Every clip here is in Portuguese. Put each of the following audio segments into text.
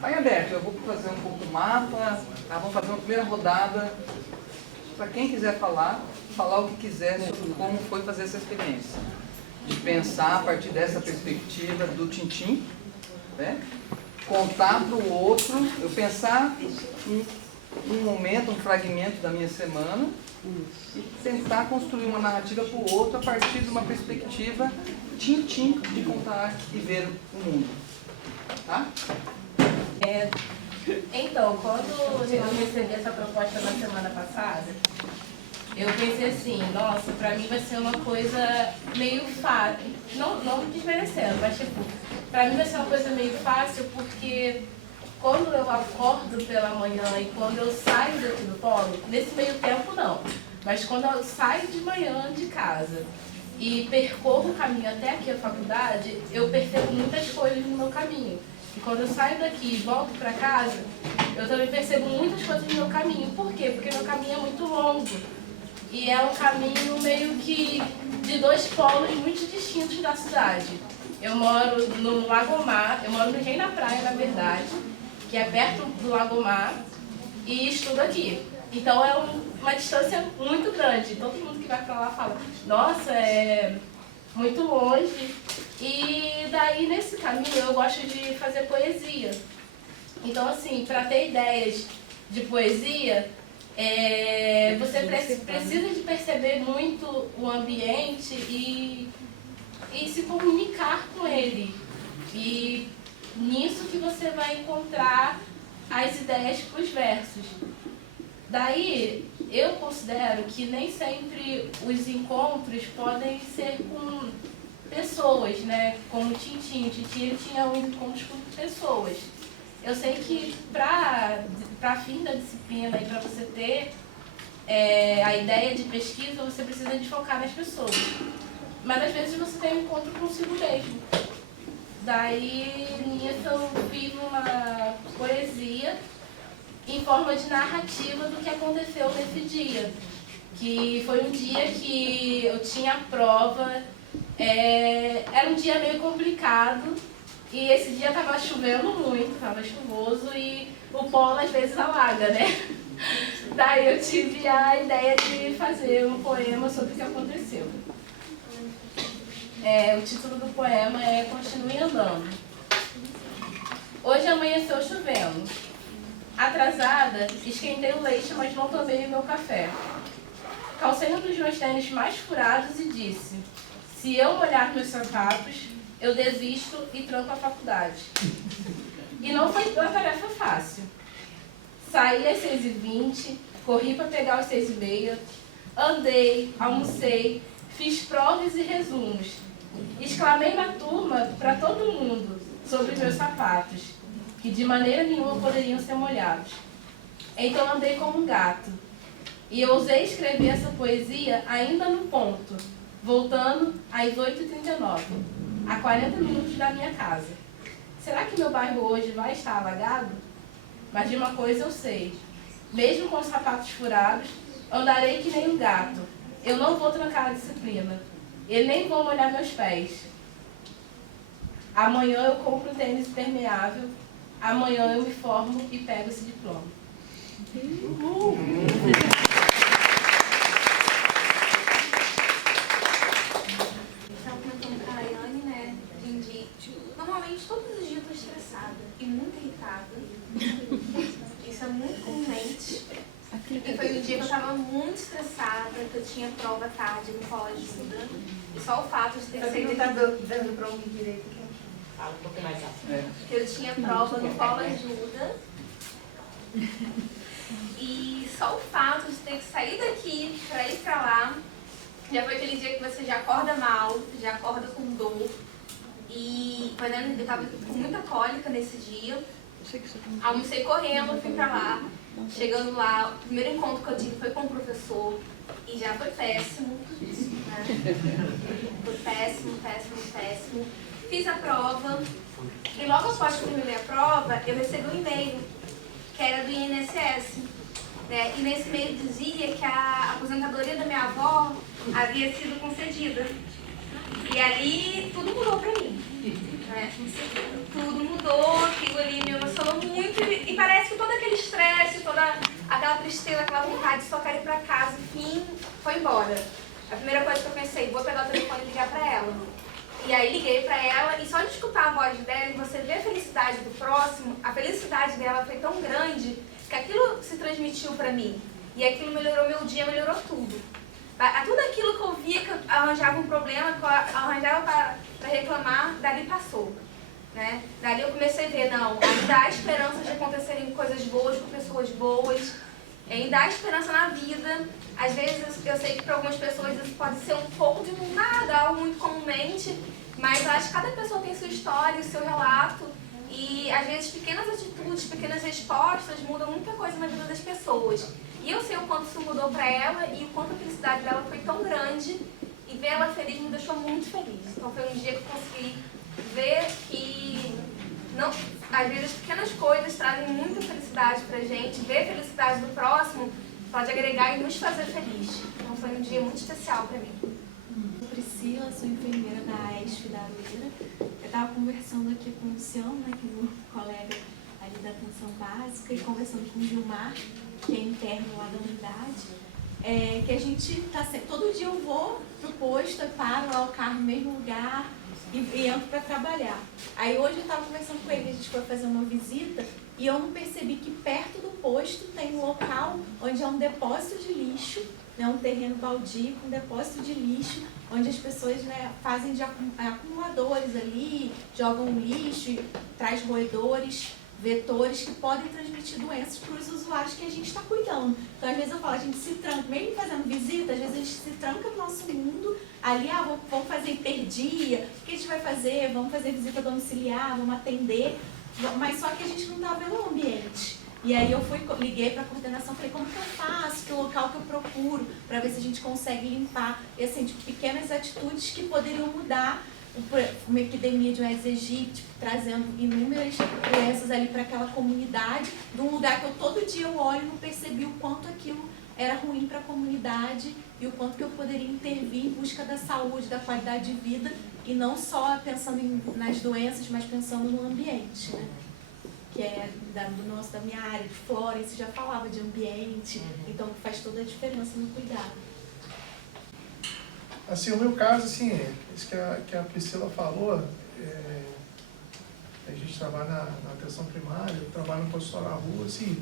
Vai aberto, eu vou fazer um pouco do mapa, tá? Vamos fazer uma primeira rodada para quem quiser falar o que quiser sobre como foi fazer essa experiência. De pensar a partir dessa perspectiva do Tintim, né? Contar para o outro, eu pensar um momento, um fragmento da minha semana e tentar construir uma narrativa para o outro a partir de uma perspectiva Tintim de contar e ver o mundo. Tá? Então, quando eu recebi essa proposta na semana passada, eu pensei assim, nossa, pra mim vai ser uma coisa meio fácil, não desmerecendo, mas tipo, pra mim vai ser uma coisa meio fácil porque quando eu acordo pela manhã e quando eu saio daqui do polo, nesse meio tempo não, mas quando eu saio de manhã de casa e percorro o caminho até aqui a faculdade, eu percebo muitas coisas no meu caminho. E quando eu saio daqui e volto para casa, eu também percebo muitas coisas no meu caminho. Por quê? Porque meu caminho é muito longo. E é um caminho meio que de dois polos muito distintos da cidade. Eu moro no Lagomar, eu moro no Reino da Praia, na verdade, que é perto do Lagomar, e estudo aqui. Então é uma distância muito grande. Todo mundo que vai para lá fala, nossa, é muito longe. E daí, nesse caminho, eu gosto de fazer poesia. Então, assim, para ter ideias de poesia, você precisa de perceber muito o ambiente e se comunicar com ele. E nisso que você vai encontrar as ideias para os versos. Daí, eu considero que nem sempre os encontros podem ser com pessoas, né? Como o Tintim. O Tintim ele tinha um encontro com pessoas. Eu sei que para fim da disciplina e para você ter a ideia de pesquisa, você precisa de focar nas pessoas. Mas às vezes você tem um encontro consigo mesmo. Daí, nisso eu fiz uma poesia em forma de narrativa do que aconteceu nesse dia. Que foi um dia que eu tinha prova, era um dia meio complicado e esse dia estava chovendo muito, estava chuvoso e o polo às vezes alaga, né? Daí eu tive a ideia de fazer um poema sobre o que aconteceu. O título do poema é Continue Andando. Hoje amanheceu chovendo. Atrasada, esquentei o leite, mas não tomei o meu café. Calcei um dos meus tênis mais furados e disse, se eu molhar meus sapatos, eu desisto e tranco a faculdade. E não foi uma tarefa fácil. Saí às 6h20, corri para pegar os 6h30, andei, almocei, fiz provas e resumos. Exclamei na turma para todo mundo sobre meus sapatos, que de maneira nenhuma poderiam ser molhados. Então andei como um gato. E eu ousei escrever essa poesia ainda no ponto, voltando às 8h39, a 40 minutos da minha casa. Será que meu bairro hoje vai estar alagado? Mas de uma coisa eu sei, mesmo com os sapatos furados, andarei que nem um gato. Eu não vou trancar a disciplina, e nem vou molhar meus pés. Amanhã eu compro um tênis impermeável, amanhã eu me formo e pego esse diploma. Estava comentando com a Ayane, né, de normalmente todos os dias eu estou estressada e muito irritada. Isso é muito comumente. E foi um dia que eu estava muito estressada, que eu tinha prova tarde no Polo Ajuda. E só o fato de ter saído... Não está dando para ouvir direito aqui. Fala um pouco mais alto. Que eu tinha prova no Polo Ajuda. E só o fato de ter que sair daqui para ir para lá, já foi aquele dia que você já acorda mal, já acorda com dor. E eu estava com muita cólica nesse dia. Almocei correndo, fui para lá. Chegando lá, o primeiro encontro que eu tive foi com o professor e já foi péssimo. Né? Foi péssimo. Fiz a prova e logo após que eu terminei a prova, eu recebi um e-mail que era do INSS. Né? E nesse e-mail dizia que a aposentadoria da minha avó havia sido concedida. E ali tudo mudou pra mim. Né? Tudo mudou, aquilo ali me emocionou muito. vou pegar o telefone e ligar pra ela. E aí liguei pra ela e só de escutar a voz dela e você ver a felicidade do próximo, a felicidade dela foi tão grande que aquilo se transmitiu pra mim. E aquilo melhorou meu dia, melhorou tudo. Tudo aquilo que eu via que eu arranjava um problema, que eu arranjava para reclamar, dali passou. Né? Dali eu comecei a ver, não, ainda há esperança de acontecerem coisas boas com pessoas boas, ainda há esperança na vida. Às vezes eu sei que para algumas pessoas isso pode ser um pouco de nada, algo muito comumente, mas eu acho que cada pessoa tem sua história, o seu relato, e às vezes pequenas atitudes, pequenas respostas mudam muita coisa na vida das pessoas. E eu sei o quanto isso mudou para ela e o quanto a felicidade dela foi tão grande, e ver ela feliz me deixou muito feliz. Então foi um dia que eu consegui ver que não, às vezes as pequenas coisas trazem muita felicidade pra gente, ver a felicidade do próximo pode agregar e nos fazer feliz. Então foi um dia muito especial pra mim. Priscila, sou enfermeira da ESF da Aroeira. Eu estava conversando aqui com o Luciano, né, que é meu colega ali da atenção básica, e conversando com o Gilmar, que é interno lá da unidade, que a gente tá sempre, todo dia eu vou pro posto, eu paro lá o carro no mesmo lugar e entro para trabalhar. Aí hoje eu estava conversando com ele, a gente foi fazer uma visita e eu não percebi que perto do posto tem um local onde é um depósito de lixo, né, um terreno baldio com depósito de lixo, onde as pessoas, né, fazem de acumuladores ali, jogam lixo, traz roedores, vetores que podem transmitir doenças para os usuários que a gente está cuidando. Então, às vezes eu falo, a gente se tranca, mesmo fazendo visita, às vezes a gente se tranca no nosso mundo, ali, vamos fazer interdia, o que a gente vai fazer? Vamos fazer visita domiciliar, vamos atender, mas só que a gente não está vendo o ambiente. E aí eu liguei para a coordenação, falei, como que eu faço, que local que eu procuro, para ver se a gente consegue limpar, e assim, tipo, pequenas atitudes que poderiam mudar uma epidemia de Aedes aegypti, trazendo inúmeras doenças ali para aquela comunidade, de um lugar que eu todo dia eu olho e não percebi o quanto aquilo era ruim para a comunidade e o quanto que eu poderia intervir em busca da saúde, da qualidade de vida, e não só pensando nas doenças, mas pensando no ambiente, né? Que é da minha área de Florence, já falava de ambiente, então faz toda a diferença no cuidado. Assim, o meu caso, assim, isso que a Priscila falou, a gente trabalha na atenção primária, eu trabalho no consultório na rua, assim,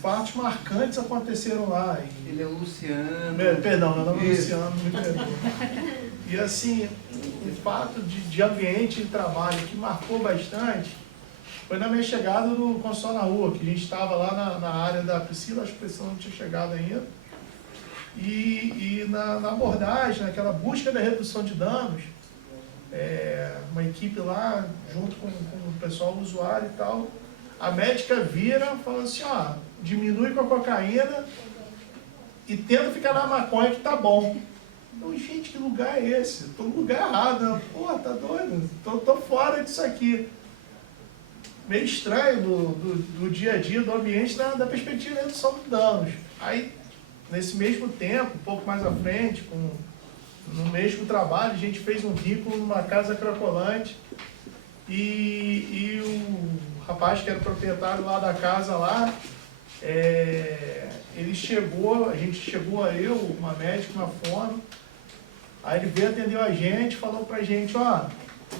fatos marcantes aconteceram lá. Ele é o Luciano. Perdão, meu nome é Luciano, me perdoa. E assim, o fato de ambiente de trabalho que marcou bastante foi na minha chegada no consultório na rua, que a gente estava lá na área da Priscila, acho que a Priscila não tinha chegado ainda. E na abordagem, naquela busca da redução de danos, uma equipe lá, junto com o pessoal usuário e tal, a médica vira e fala assim, diminui com a cocaína e tenta ficar na maconha que tá bom. Então, gente, que lugar é esse? Tô no lugar errado, né? Pô, tá doido? Tô fora disso aqui. Meio estranho do dia a dia, do ambiente, da perspectiva de redução de danos. Aí, nesse mesmo tempo, um pouco mais à frente, no mesmo trabalho, a gente fez um vínculo numa casa cracolante e o rapaz que era proprietário lá da casa lá, ele chegou, a gente chegou, eu, uma médica, uma fono, aí ele veio, atendeu a gente, falou pra gente, eu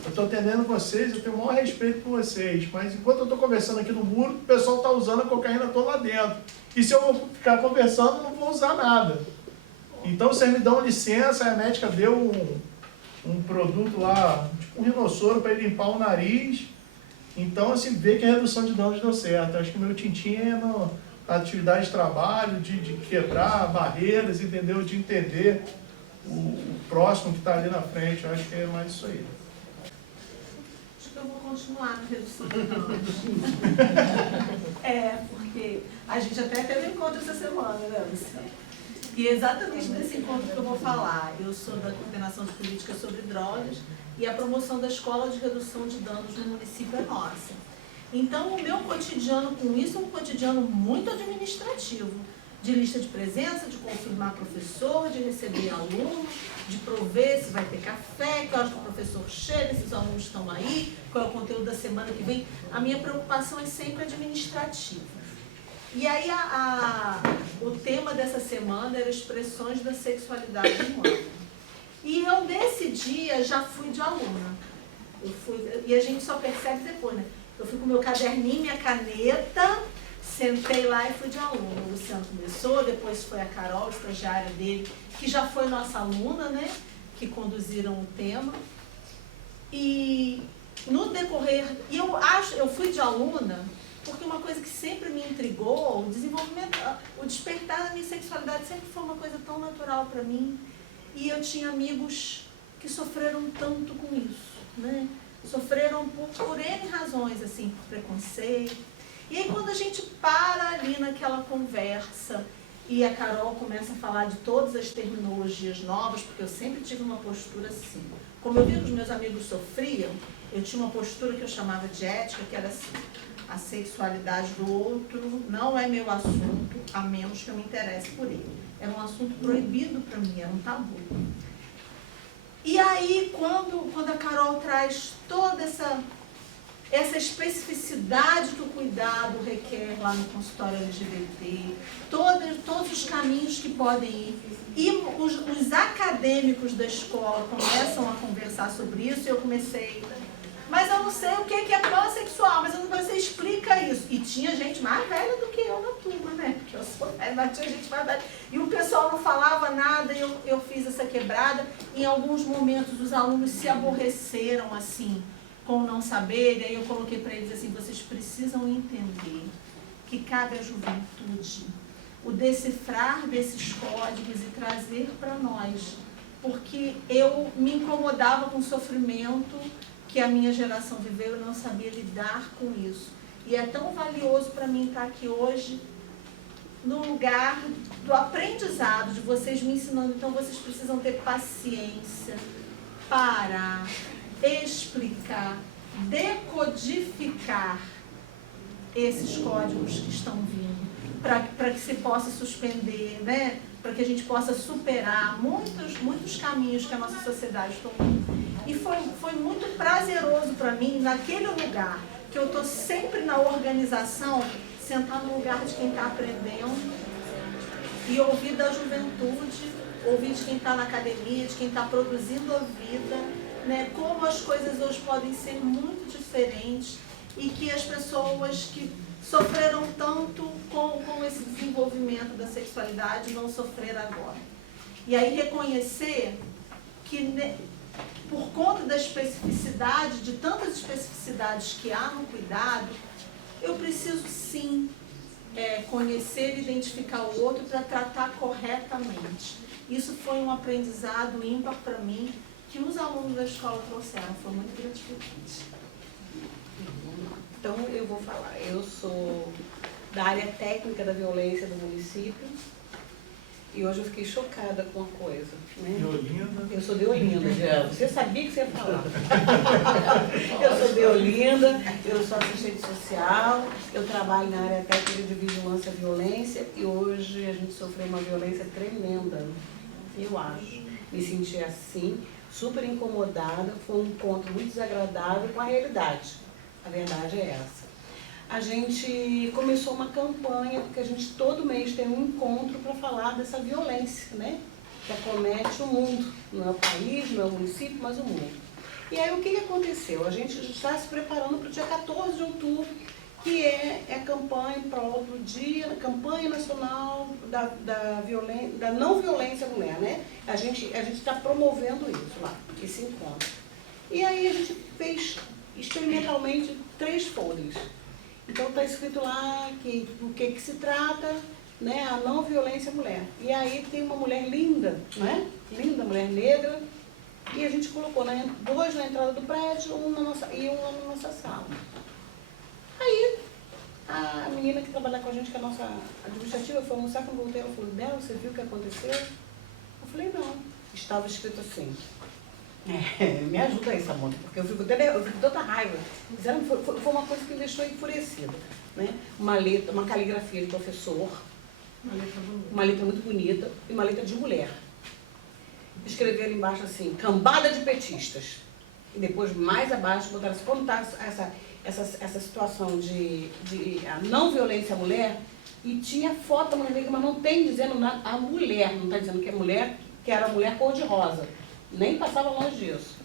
estou atendendo vocês, eu tenho o maior respeito por vocês, mas enquanto eu estou conversando aqui no muro, o pessoal está usando a cocaína toda lá dentro. E se eu vou ficar conversando, eu não vou usar nada. Então vocês me dão licença, a médica deu um produto lá, tipo um rinossoro para ele limpar o nariz. Então, assim, vê que a redução de danos deu certo. Acho que o meu tintim é na atividade de trabalho, de quebrar barreiras, entendeu? De entender o próximo que está ali na frente. Eu acho que é mais isso aí. Eu vou continuar na redução de danos. Porque a gente até teve um encontro essa semana, né, Luciano? E é exatamente nesse encontro que eu vou falar. Eu sou da Coordenação de Políticas sobre Drogas e a promoção da Escola de Redução de Danos no município é nossa. Então, o meu cotidiano com isso é um cotidiano muito administrativo. De lista de presença, de confirmar professor, de receber aluno, de prover se vai ter café, que horas que o professor chega, se os alunos estão aí, qual é o conteúdo da semana que vem. A minha preocupação é sempre administrativa. E aí o tema dessa semana era expressões da sexualidade humana. E eu, nesse dia, já fui de aluna. E a gente só percebe depois, né? Eu fui com meu caderninho, minha caneta, sentei lá e fui de aluna. O Luciano começou, depois foi a Carol, estagiária dele, que já foi nossa aluna, né? Que conduziram o tema. E no decorrer, e eu fui de aluna porque uma coisa que sempre me intrigou, o desenvolvimento, o despertar da minha sexualidade sempre foi uma coisa tão natural para mim. E eu tinha amigos que sofreram tanto com isso, né? Sofreram por N razões, assim, por preconceito. E aí quando a gente para ali naquela conversa e a Carol começa a falar de todas as terminologias novas, porque eu sempre tive uma postura assim. Como eu vi que os meus amigos sofriam, eu tinha uma postura que eu chamava de ética, que era assim: a sexualidade do outro não é meu assunto, a menos que eu me interesse por ele. Era um assunto proibido para mim, era um tabu. E aí, quando a Carol traz toda essa especificidade que o cuidado requer lá no consultório LGBT, todos os caminhos que podem ir, e os acadêmicos da escola começam a conversar sobre isso, e eu comecei... Mas eu não sei o que é pansexual, mas você explica isso. E tinha gente mais velha do que eu na turma, né? Porque eu sou velha, mas tinha gente mais velha. E o pessoal não falava nada, e eu fiz essa quebrada. Em alguns momentos os alunos se aborreceram, assim, com não saber. E aí eu coloquei para eles assim: vocês precisam entender que cabe à juventude o decifrar desses códigos e trazer para nós. Porque eu me incomodava com o sofrimento que a minha geração viveu, eu não sabia lidar com isso. E é tão valioso para mim estar aqui hoje, no lugar do aprendizado, de vocês me ensinando. Então vocês precisam ter paciência, parar, explicar, decodificar esses códigos que estão vindo, para que se possa suspender, né? Para que a gente possa superar muitos caminhos que a nossa sociedade tomou. E foi muito prazeroso para mim, naquele lugar, que eu estou sempre na organização, sentar no lugar de quem está aprendendo e ouvir da juventude, ouvir de quem está na academia, de quem está produzindo a vida, né? Como as coisas hoje podem ser muito diferentes e que as pessoas que sofreram tanto com esse desenvolvimento da sexualidade vão sofrer agora. E aí reconhecer que, por conta da especificidade, de tantas especificidades que há no cuidado, eu preciso sim conhecer e identificar o outro para tratar corretamente. Isso foi um aprendizado ímpar para mim, que os alunos da escola trouxeram, foi muito gratificante. Então, eu vou falar. Eu sou da área técnica da violência do município e hoje eu fiquei chocada com uma coisa, né? De Olinda. Eu sou de Olinda. Você sabia que você ia falar. Eu sou de Olinda, eu sou assistente social, eu trabalho na área técnica de vigilância à violência e hoje a gente sofreu uma violência tremenda, eu acho. Me senti assim, super incomodada, foi um encontro muito desagradável com a realidade. A verdade é essa. A gente começou uma campanha, porque a gente todo mês tem um encontro para falar dessa violência, né? Que acomete o mundo. Não é o país, não é o município, mas o mundo. E aí o que aconteceu? A gente está se preparando para o dia 14 de outubro, que é a campanha em prol do dia, a campanha nacional da não violência à mulher, né? A gente está promovendo isso lá, esse encontro. E aí a gente fez experimentalmente 3 folders. Então está escrito lá do que se trata, né, a não violência à mulher. E aí tem uma mulher linda, né? Linda, mulher negra, e a gente colocou 2 na entrada do prédio uma na nossa sala. Aí a menina que trabalha com a gente, que é a nossa administrativa, foi almoçar, quando voltei, ela falou: Dela, você viu o que aconteceu? Eu falei: não. Estava escrito assim: me ajuda aí, Samanta, porque eu fico toda raiva. Foi uma coisa que me deixou enfurecida, né? Uma caligrafia de professor, uma letra muito bonita e uma letra de mulher. Escreveram embaixo assim: cambada de petistas. E depois, mais abaixo, botaram assim: como está essa situação de a não violência à mulher? E tinha foto da mulher negra, mas não tem dizendo nada. A mulher, não está dizendo que é mulher, que era a mulher cor-de-rosa. Nem passava longe disso.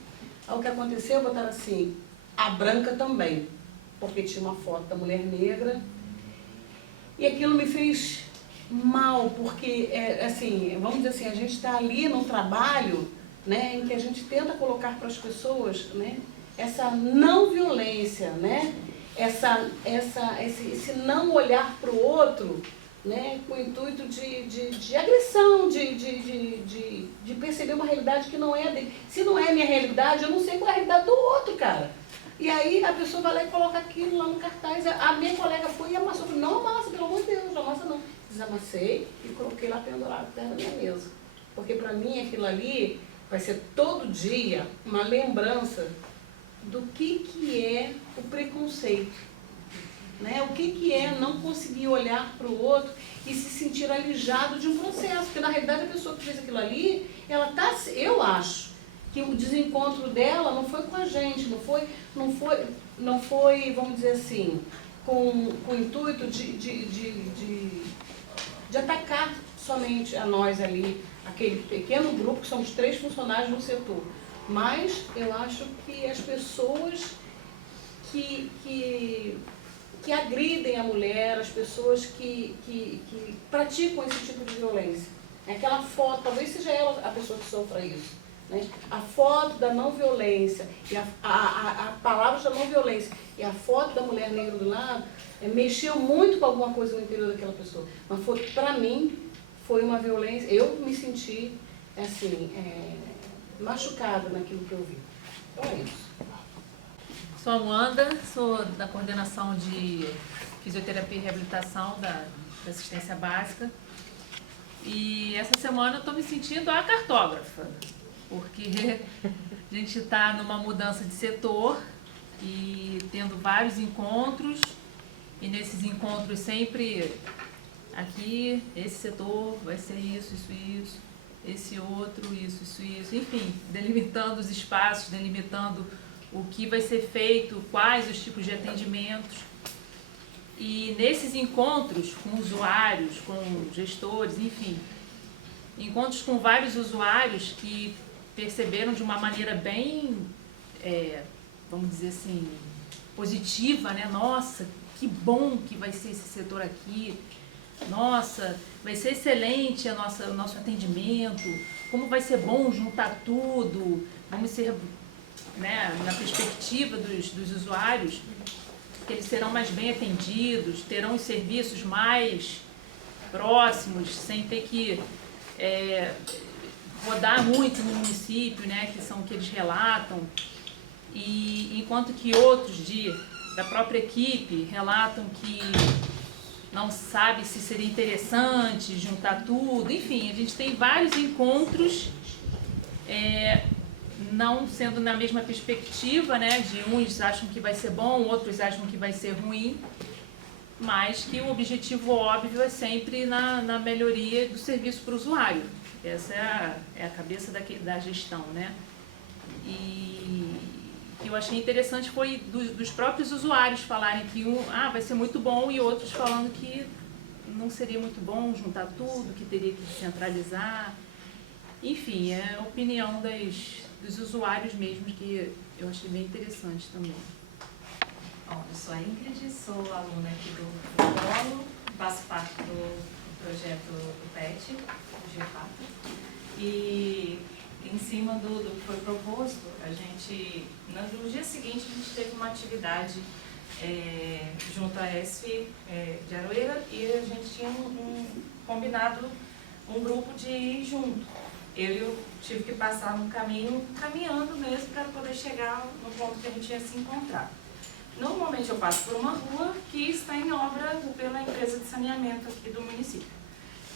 Aí o que aconteceu, botaram assim, a branca também, porque tinha uma foto da mulher negra. E aquilo me fez mal, porque, assim, vamos dizer assim, a gente está ali num trabalho, né, em que a gente tenta colocar para as pessoas, né, essa não violência, né, esse não olhar para o outro, né, com o intuito de agressão, de perceber uma realidade que não é dele. Se não é a minha realidade, eu não sei qual é a realidade do outro, cara. E aí a pessoa vai lá e coloca aquilo lá no cartaz. A minha colega foi e amassou. Eu falei, não amassa, pelo amor de Deus, não amassa não. Desamassei e coloquei lá pendurado perto da minha mesa. Porque para mim aquilo ali vai ser todo dia uma lembrança do que é o preconceito. Né? O que é não conseguir olhar para o outro e se sentir alijado de um processo. Porque na realidade a pessoa que fez aquilo ali, ela tá, eu acho que o desencontro dela não foi com a gente, não foi, vamos dizer assim, com o intuito de atacar somente a nós ali, aquele pequeno grupo que somos 3 funcionários no setor. Mas eu acho que as pessoas que agridem a mulher, as pessoas que praticam esse tipo de violência. Aquela foto, talvez seja ela a pessoa que sofra isso. Né? A foto da não violência, e a palavra da não violência e a foto da mulher negra do lado, mexeu muito com alguma coisa no interior daquela pessoa. Mas para mim, foi uma violência, eu me senti assim, machucada naquilo que eu vi. Então é isso. Sou a Wanda, sou da coordenação de fisioterapia e reabilitação da assistência básica. E essa semana eu estou me sentindo a cartógrafa, porque a gente está numa mudança de setor e tendo vários encontros, e nesses encontros sempre aqui, esse setor vai ser isso, esse outro, isso, enfim, delimitando os espaços, delimitando o que vai ser feito, quais os tipos de atendimentos. E nesses encontros com usuários, com gestores, enfim, encontros com vários usuários que perceberam de uma maneira bem, vamos dizer assim, positiva, né? Nossa, que bom que vai ser esse setor aqui. Nossa, vai ser excelente o nosso atendimento. Como vai ser bom juntar tudo. Vamos ser, né, na perspectiva dos usuários, que eles serão mais bem atendidos, terão os serviços mais próximos, sem ter que rodar muito no município, né, que são o que eles relatam. E enquanto que outros da própria equipe relatam que não sabe se seria interessante juntar tudo. Enfim, a gente tem vários encontros, não sendo na mesma perspectiva, né, de uns acham que vai ser bom, outros acham que vai ser ruim, mas que o objetivo óbvio é sempre na melhoria do serviço para o usuário. Essa é a cabeça da gestão, né? E o que eu achei interessante foi dos próprios usuários falarem que vai ser muito bom, e outros falando que não seria muito bom juntar tudo, que teria que centralizar. Enfim, é a opinião dos usuários mesmo, que eu achei bem interessante também. Bom, eu sou a Ingrid, sou aluna aqui do Polo, faço parte do projeto do PET, do G4, e em cima do que foi proposto, no dia seguinte a gente teve uma atividade junto à ESF de Aroeira, e a gente tinha combinado um grupo de ir junto. Eu tive que passar um caminho caminhando mesmo para poder chegar no ponto que a gente ia se encontrar. Normalmente eu passo por uma rua que está em obra pela empresa de saneamento aqui do município.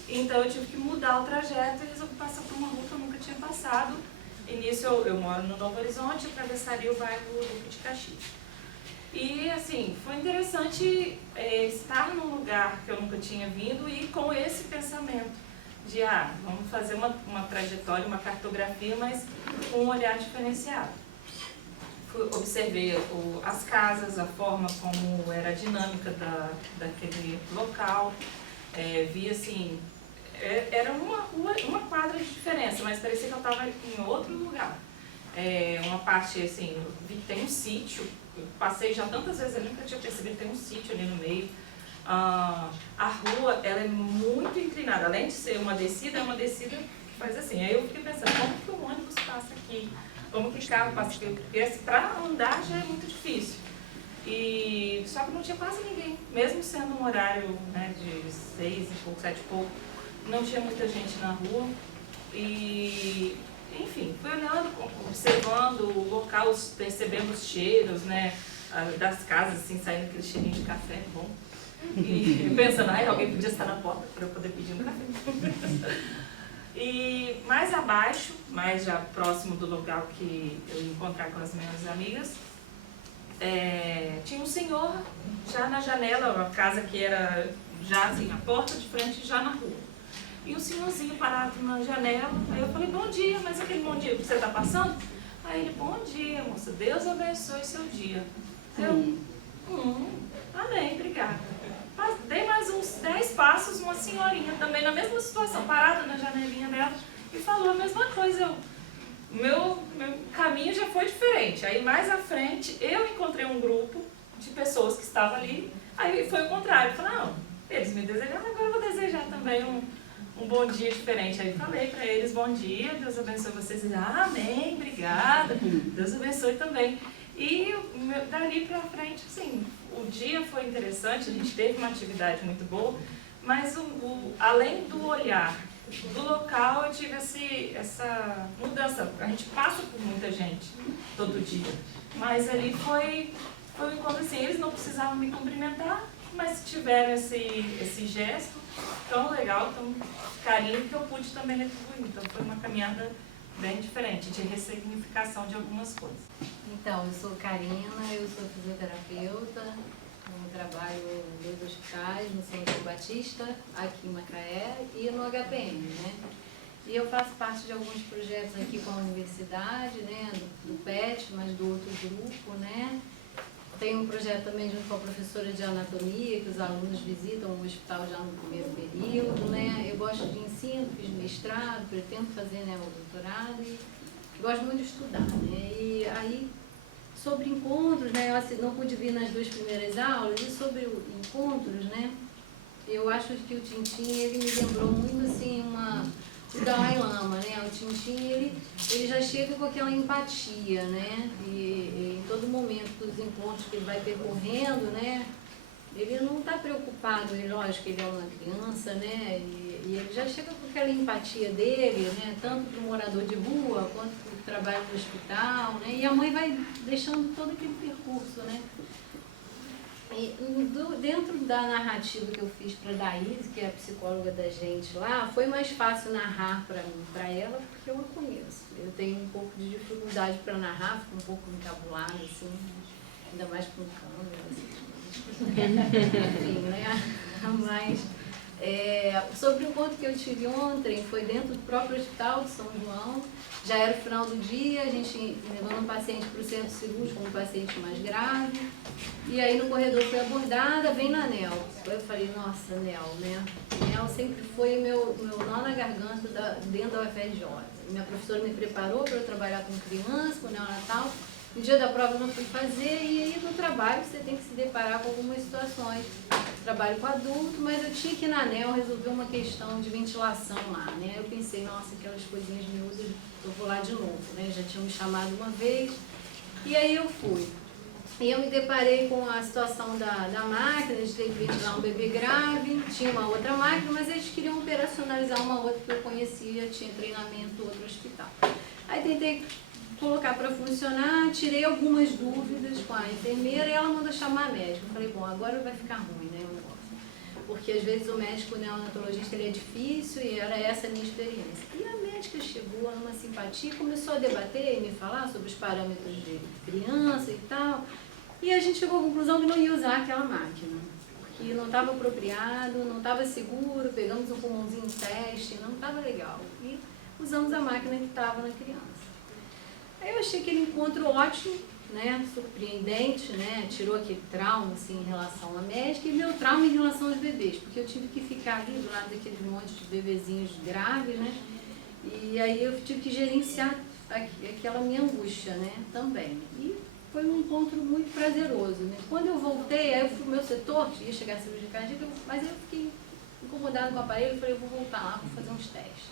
Então eu tive que mudar o trajeto e resolvi passar por uma rua que eu nunca tinha passado. E nisso eu moro no Novo Horizonte, atravessaria o bairro Duque de Caxias. E assim, foi interessante estar num lugar que eu nunca tinha vindo e com esse pensamento de vamos fazer uma trajetória, uma cartografia, mas com um olhar diferenciado. Observei as casas, a forma como era a dinâmica daquele local, vi assim, era uma rua, uma quadra de diferença, mas parecia que eu estava em outro lugar. Uma parte, assim, eu vi que tem um sítio, eu passei já tantas vezes ali, nunca tinha percebido que tem um sítio ali no meio. A rua, ela é muito inclinada, além de ser uma descida, é uma descida que faz assim. Aí eu fiquei pensando, como que o ônibus passa aqui? Como que o carro passa aqui? Porque para andar já é muito difícil. Só que não tinha quase ninguém, mesmo sendo um horário, né, de 6 e pouco, 7 e pouco, não tinha muita gente na rua. Enfim, fui olhando, observando o local, percebendo os cheiros, né, das casas, assim, saindo aquele cheirinho de café, bom. E pensando, alguém podia estar na porta para eu poder pedir um café. E mais abaixo, mais já próximo do local que eu ia encontrar com as minhas amigas, tinha um senhor já na janela, uma casa que era já assim, a porta de frente já na rua. E um senhorzinho parado na janela, aí eu falei, bom dia, mas aquele bom dia que você está passando? Aí ele, bom dia, moça, Deus abençoe seu dia. Eu, amém, obrigada. Dei mais uns 10 passos, uma senhorinha também na mesma situação, parada na janelinha dela, e falou a mesma coisa. Meu caminho já foi diferente. Aí mais à frente, eu encontrei um grupo de pessoas que estavam ali, aí foi o contrário. Eu falei, não, eles me desejaram, agora eu vou desejar também um bom dia diferente. Aí falei para eles, bom dia, Deus abençoe vocês. Eles, amém, obrigada, Deus abençoe também. E dali para frente, assim, o dia foi interessante, a gente teve uma atividade muito boa, mas além do olhar do local, eu tive essa mudança. A gente passa por muita gente todo dia, mas ali foi um encontro assim, eles não precisavam me cumprimentar, mas tiveram esse gesto tão legal, tão carinho, que eu pude também retribuir. Então foi uma caminhada bem diferente, de ressignificação de algumas coisas. Então, eu sou Karina, eu sou fisioterapeuta, eu trabalho em 2 hospitais, no São João Batista, aqui em Macaé, e no HPM, né? E eu faço parte de alguns projetos aqui com a universidade, né, do PET, mas do outro grupo, né? Tem um projeto também junto com a professora de anatomia, que os alunos visitam o hospital já no primeiro período, né? Eu gosto de ensino, fiz mestrado, pretendo fazer, né, o doutorado e gosto muito de estudar, né? E aí, sobre encontros, né, eu assim, não pude vir nas 2 primeiras aulas, e sobre encontros, né, eu acho que o Tintin, ele me lembrou muito, assim, o Dalai Lama, né, o Tintin, ele já chega com aquela empatia, né, e em todo momento dos encontros que ele vai percorrendo, né, ele não está preocupado, lógico que ele é uma criança, né, e ele já chega com aquela empatia dele, né, tanto para o morador de rua, quanto para o trabalho no hospital, né, e a mãe vai deixando todo aquele percurso, né. E dentro da narrativa que eu fiz para a Daís, que é a psicóloga da gente lá, foi mais fácil narrar para ela, porque eu a conheço. Eu tenho um pouco de dificuldade para narrar, fico um pouco encabulada, assim, ainda mais com câmera, assim. Enfim, né, mas... sobre o encontro que eu tive ontem, foi dentro do próprio hospital de São João, já era o final do dia, a gente levando um paciente para o centro cirúrgico, um paciente mais grave, e aí no corredor foi abordada, vem na NEL. Eu falei, nossa, NEL, né? NEL sempre foi meu nó na garganta dentro da UFRJ. Minha professora me preparou para eu trabalhar com criança, com neonatal. No dia da prova eu não fui fazer, e aí no trabalho você tem que se deparar com algumas situações. Trabalho com adulto, mas eu tinha que ir na ANEL resolver uma questão de ventilação lá, né? Eu pensei, nossa, aquelas coisinhas miúdas, eu vou lá de novo, né? Já tinham me chamado uma vez, e aí eu fui. E eu me deparei com a situação da máquina, de ter que ventilar um bebê grave, tinha uma outra máquina, mas eles queriam operacionalizar uma outra que eu conhecia, tinha treinamento no outro hospital. Aí tentei colocar para funcionar, tirei algumas dúvidas com a enfermeira e ela mandou chamar a médica. Eu falei, bom, agora vai ficar ruim, né, o negócio. Porque às vezes o médico neonatologista ele é difícil e era essa a minha experiência. E a médica chegou numa simpatia, começou a debater e me falar sobre os parâmetros de criança e tal. E a gente chegou à conclusão que não ia usar aquela máquina. Porque não estava apropriado, não estava seguro, pegamos um pulmãozinho de teste, não estava legal. E usamos a máquina que estava na criança. Aí eu achei aquele encontro ótimo, né, surpreendente, né, tirou aquele trauma, assim, em relação à médica, e meu trauma em relação aos bebês, porque eu tive que ficar ali do lado daquele monte de bebezinhos graves, né, e aí eu tive que gerenciar aquela minha angústia, né, também. E foi um encontro muito prazeroso, né. Quando eu voltei, aí eu fui pro meu setor, que ia chegar a cirurgia cardíaca, mas eu fiquei incomodada com o aparelho, falei, eu vou voltar lá, vou fazer uns testes.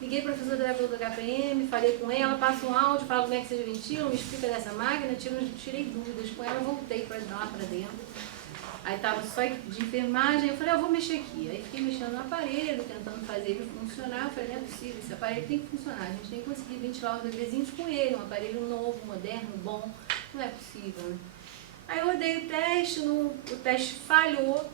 Liguei para a fisioterapeuta da HPM, falei com ela, passa um áudio, fala como é que você ventila, me explica dessa máquina, tirei dúvidas com ela, voltei para lá para dentro. Aí estava só de enfermagem, eu falei, eu vou mexer aqui. Aí fiquei mexendo no aparelho, tentando fazer ele funcionar. Eu falei, não é possível, esse aparelho tem que funcionar, a gente tem que conseguir ventilar os bebezinhos com ele, um aparelho novo, moderno, bom, não é possível, né? Aí eu rodei o teste, o teste falhou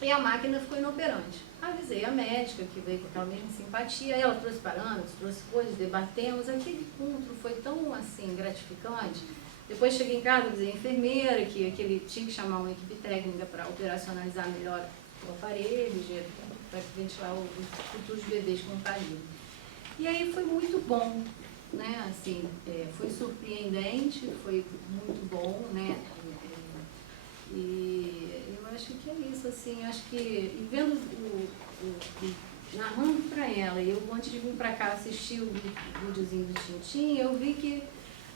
e a máquina ficou inoperante. Avisei a médica, que veio com aquela mesma simpatia, ela trouxe parâmetros, trouxe coisas, debatemos, aquele encontro foi tão, assim, gratificante. Depois cheguei em casa, avisei a enfermeira, que ele tinha que chamar uma equipe técnica para operacionalizar melhor o aparelho, para ventilar os futuros bebês com palio. E aí foi muito bom, né, assim, foi surpreendente, foi muito bom, né, e eu acho que é isso, assim, acho que, e vendo narrando para ela, e eu antes de vir para cá assistir o videozinho do Tintim, eu vi que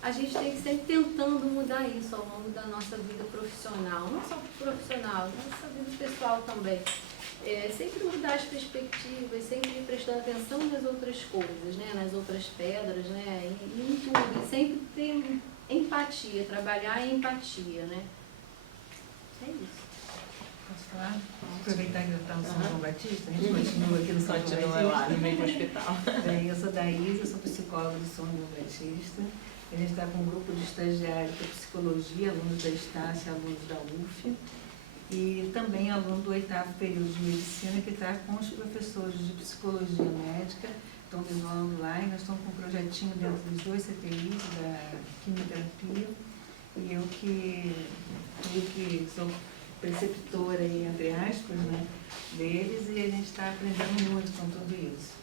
a gente tem que sempre tentando mudar isso ao longo da nossa vida profissional, não só profissional, nossa vida pessoal também. Sempre mudar as perspectivas, sempre prestando atenção nas outras coisas, né, nas outras pedras, né, em tudo, e sempre ter empatia, trabalhar em empatia, né. É isso. Posso falar? Vamos aproveitar que eu estou no São João Batista, a gente continua aqui no São João Batista. Lá no meio do hospital. Bem, eu sou da Isa, sou psicóloga do São João Batista. A gente está com um grupo de estagiários de psicologia, alunos da Estácio, alunos da UF, e também aluno do 8º período de medicina, que está com os professores de psicologia médica, estão visualizando lá, e nós estamos com um projetinho dentro dos 2 CTIs da quimioterapia, e eu que sou preceptora, aí, entre aspas, né, deles, e a gente está aprendendo muito com tudo isso.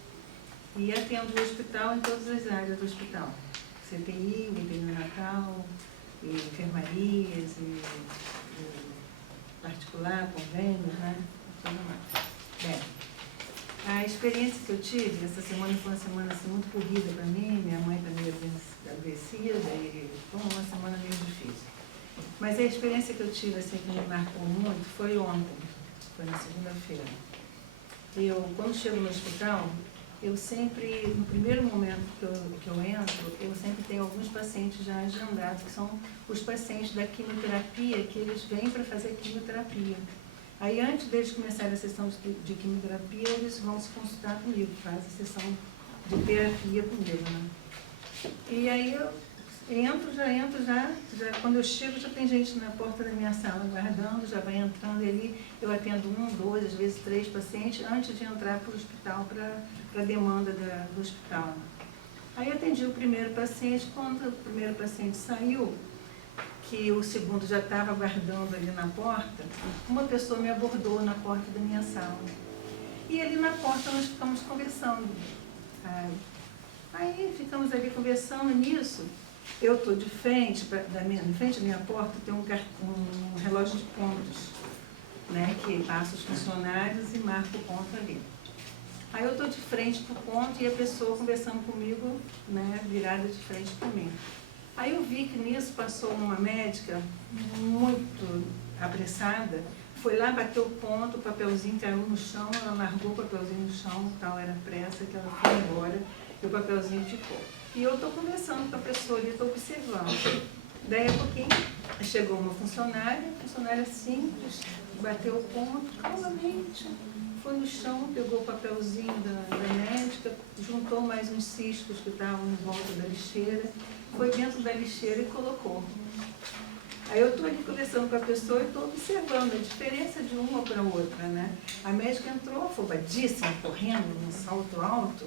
E atendo o hospital em todas as áreas do hospital. CTI, UTI neonatal, enfermarias, e particular, convênios, né? Tudo mais. Bem, a experiência que eu tive, essa semana foi uma semana assim, muito corrida para mim, minha mãe também adoecida, e foi uma semana meio difícil. Mas a experiência que eu tive, assim, que me marcou muito, foi ontem, foi na segunda-feira. Quando chego no hospital, eu sempre, no primeiro momento que eu entro, eu sempre tenho alguns pacientes já agendados, que são os pacientes da quimioterapia, que eles vêm para fazer quimioterapia. Aí, antes deles começarem a sessão de quimioterapia, eles vão se consultar comigo, fazem a sessão de terapia comigo, né? E aí eu já quando eu chego já tem gente na porta da minha sala aguardando, já vai entrando ali, eu atendo 1, 2, às vezes 3 pacientes antes de entrar para o hospital, para a demanda do hospital. Aí eu atendi o primeiro paciente, quando o primeiro paciente saiu, que o segundo já estava aguardando ali na porta, uma pessoa me abordou na porta da minha sala. E ali na porta nós ficamos conversando. Aí ficamos ali conversando nisso. Eu estou de frente, de frente da minha porta, tem um relógio de pontos, né, que passa os funcionários e marca o ponto ali. Aí eu estou de frente para o ponto e a pessoa conversando comigo, né, virada de frente para mim. Aí eu vi que nisso passou uma médica muito apressada, foi lá, bateu o ponto, o papelzinho caiu no chão, ela largou o papelzinho no chão, tal era a pressa que ela foi embora e o papelzinho ficou. E eu estou conversando com a pessoa ali, estou observando. Daí a pouquinho chegou uma funcionária simples, bateu o ponto calmamente, foi no chão, pegou o papelzinho da médica, juntou mais uns ciscos que estavam em volta da lixeira, foi dentro da lixeira e colocou. Aí eu estou ali conversando com a pessoa e estou observando a diferença de uma para a outra, né? A médica entrou afobadíssima, correndo num salto alto,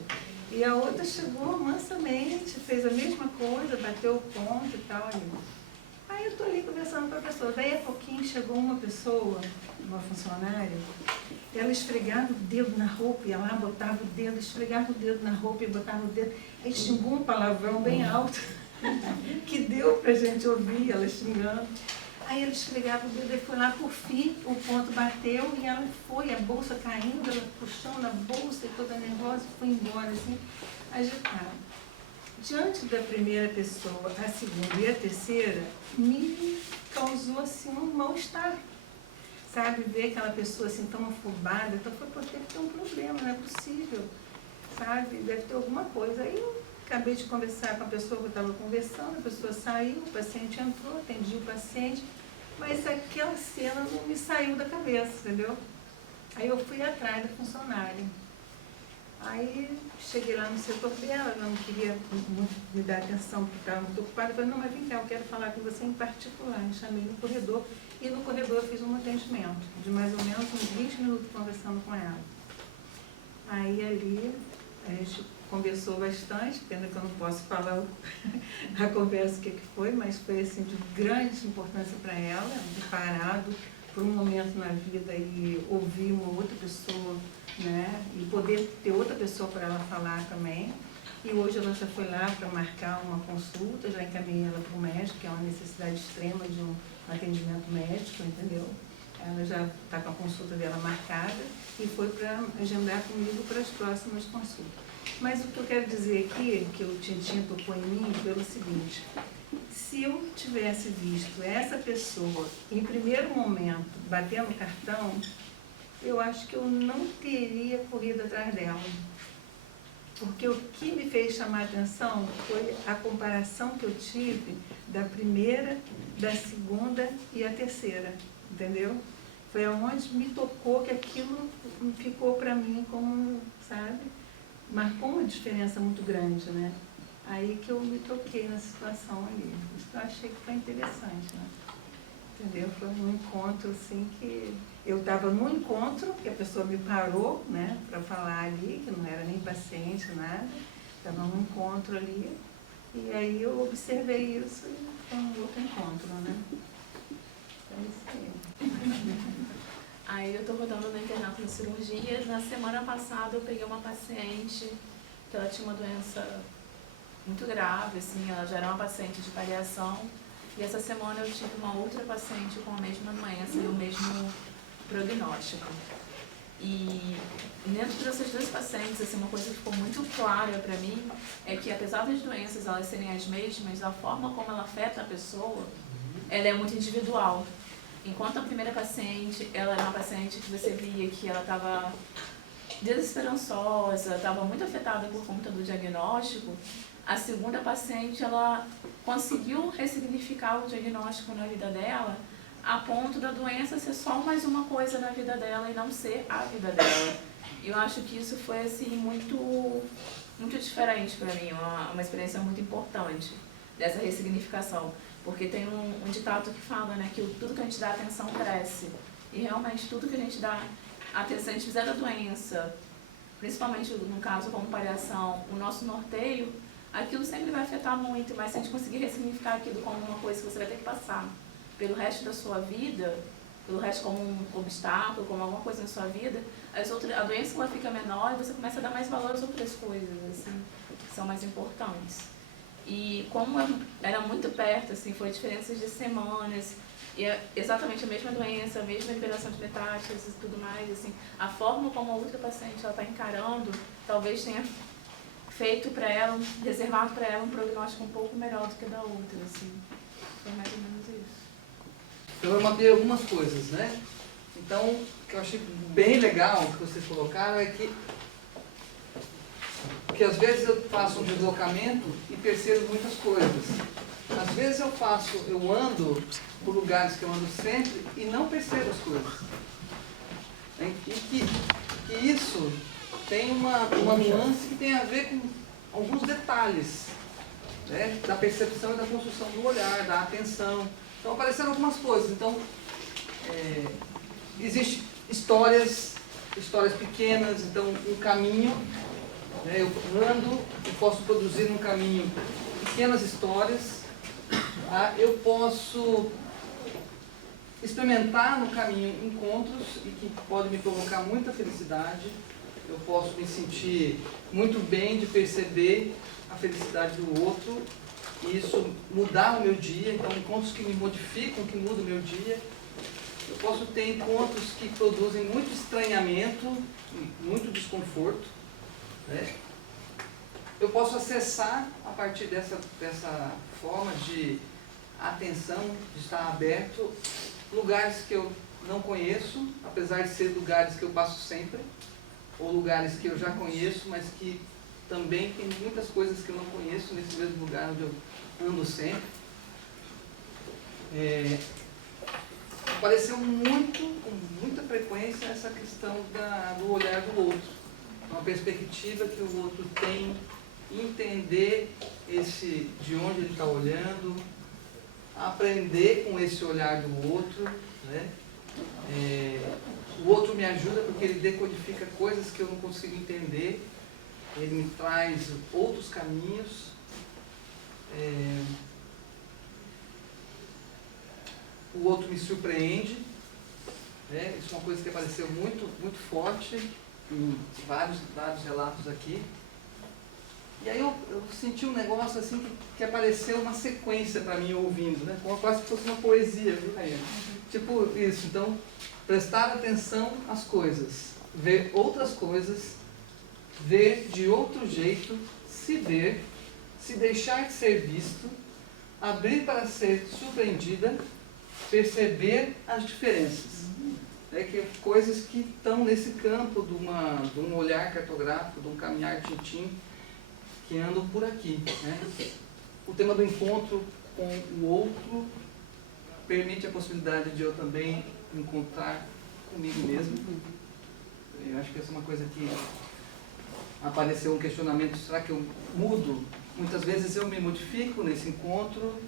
e a outra chegou mansamente, fez a mesma coisa, bateu o ponto e tal ali. Aí eu estou ali conversando com a pessoa. Daí a pouquinho chegou uma pessoa, uma funcionária, ela esfregava o dedo na roupa, ia lá, botava o dedo, esfregava o dedo na roupa e botava o dedo. Aí xingou um palavrão bem alto. que deu pra gente ouvir ela xingando. Aí ela esfregava o dedo e foi lá, por fim, o ponto bateu e ela foi, a bolsa caindo, ela puxando a bolsa e toda nervosa, foi embora, assim, agitada. Diante da primeira pessoa, a segunda e a terceira, me causou, assim, um mal-estar. Sabe, ver aquela pessoa, assim, tão afobada, então foi porque tem um problema, não é possível, sabe, deve ter alguma coisa. Aí eu acabei de conversar com a pessoa que eu estava conversando, a pessoa saiu, o paciente entrou, atendi o paciente, mas aquela cena não me saiu da cabeça, entendeu? Aí eu fui atrás da funcionária. Aí cheguei lá no setor dela, ela não queria muito me dar atenção porque estava muito ocupada. Eu falei, não, mas vem cá, eu quero falar com você em particular. Eu chamei no corredor e no corredor eu fiz um atendimento de mais ou menos uns 20 minutos conversando com ela. Aí ali a gente conversou bastante, pena que eu não posso falar a conversa o que foi, mas foi assim de grande importância para ela, de parado por um momento na vida e ouvir uma outra pessoa, né, e poder ter outra pessoa para ela falar também. E hoje ela já foi lá para marcar uma consulta, já encaminhei ela para o médico, que é uma necessidade extrema de um atendimento médico, entendeu? Ela já está com a consulta dela marcada e foi para agendar comigo para as próximas consultas. Mas o que eu quero dizer aqui, que o Tintim tocou em mim, foi o seguinte: se eu tivesse visto essa pessoa em primeiro momento batendo cartão, eu acho que eu não teria corrido atrás dela. Porque o que me fez chamar a atenção foi a comparação que eu tive da primeira, da segunda e a terceira, entendeu? Foi onde me tocou que aquilo ficou para mim como, sabe, marcou uma diferença muito grande, né? Aí que eu me toquei na situação ali. Isso que eu achei que foi interessante, né? Entendeu? Foi um encontro assim que... Eu estava num encontro, que a pessoa me parou, né, para falar ali, que não era nem paciente, nada. Estava num encontro ali, e aí eu observei isso e foi um outro encontro, né? É isso aí. Aí eu estou rodando na internato de cirurgia. Na semana passada eu peguei uma paciente que ela tinha uma doença muito grave, assim, ela já era uma paciente de paliação. E essa semana eu tive uma outra paciente com a mesma doença e o mesmo prognóstico. E dentro dessas duas pacientes, assim, uma coisa que ficou muito clara para mim é que, apesar das doenças elas serem as mesmas, a forma como ela afeta a pessoa, ela é muito individual. Enquanto a primeira paciente, ela era uma paciente que você via que ela estava desesperançosa, estava muito afetada por conta do diagnóstico, a segunda paciente, ela conseguiu ressignificar o diagnóstico na vida dela a ponto da doença ser só mais uma coisa na vida dela e não ser a vida dela. E eu acho que isso foi, assim, muito diferente para mim, uma experiência muito importante dessa ressignificação. Porque tem um ditado que fala, né, que tudo que a gente dá atenção cresce. E realmente tudo que a gente dá atenção, se a gente fizer da doença, principalmente no caso como paliação, o nosso norteio, aquilo sempre vai afetar muito, mas se a gente conseguir ressignificar aquilo como uma coisa que você vai ter que passar pelo resto da sua vida, pelo resto como um obstáculo, como alguma coisa na sua vida, a doença ela fica menor e você começa a dar mais valor às outras coisas, assim, que são mais importantes. E como era muito perto, assim, foi diferenças de semanas, e é exatamente a mesma doença, a mesma liberação de metástases e tudo mais, assim, a forma como a outra paciente está encarando, talvez tenha feito para ela, reservado para ela um prognóstico um pouco melhor do que da outra, assim. Foi mais ou menos isso. Eu mapeei algumas coisas, né? Então, o que eu achei bem legal que vocês colocaram é que às vezes eu faço um deslocamento e percebo muitas coisas. Às vezes eu ando por lugares que eu ando sempre e não percebo as coisas. E que isso tem uma nuance que tem a ver com alguns detalhes, né? Da percepção e da construção do olhar, da atenção. Então apareceram algumas coisas. Então, existem histórias pequenas, então um caminho, né? Eu ando e posso produzir num caminho pequenas histórias. Eu posso experimentar no caminho encontros e que podem me provocar muita felicidade. Eu posso me sentir muito bem de perceber a felicidade do outro. e isso mudar o meu dia, então encontros que me modificam, que mudam o meu dia. Eu posso ter encontros que produzem muito estranhamento, muito desconforto, né? Eu posso acessar, a partir dessa forma de atenção, de estar aberto, lugares que eu não conheço, apesar de ser lugares que eu passo sempre, ou lugares que eu já conheço, mas que também tem muitas coisas que eu não conheço nesse mesmo lugar onde eu ando sempre. Apareceu muito, com muita frequência, essa questão do olhar do outro, uma perspectiva que o outro tem, entender de onde ele está olhando, aprender com esse olhar do outro, né? O outro me ajuda porque ele decodifica coisas que eu não consigo entender, ele me traz outros caminhos. O outro me surpreende, né? Isso é uma coisa que apareceu muito, muito forte em vários relatos aqui. E aí eu senti um negócio assim que apareceu uma sequência para mim ouvindo, né? Como quase que fosse uma poesia, viu, Rainha? Tipo isso, então, prestar atenção às coisas, ver outras coisas, ver de outro jeito, se ver, se deixar de ser visto, abrir para ser surpreendida, perceber as diferenças. Que coisas que estão nesse campo de um olhar cartográfico, de um caminhar tintim, que andam por aqui, né? O tema do encontro com o outro permite a possibilidade de eu também encontrar comigo mesmo. Eu acho que essa é uma coisa que apareceu um questionamento, será que eu mudo? Muitas vezes eu me modifico nesse encontro,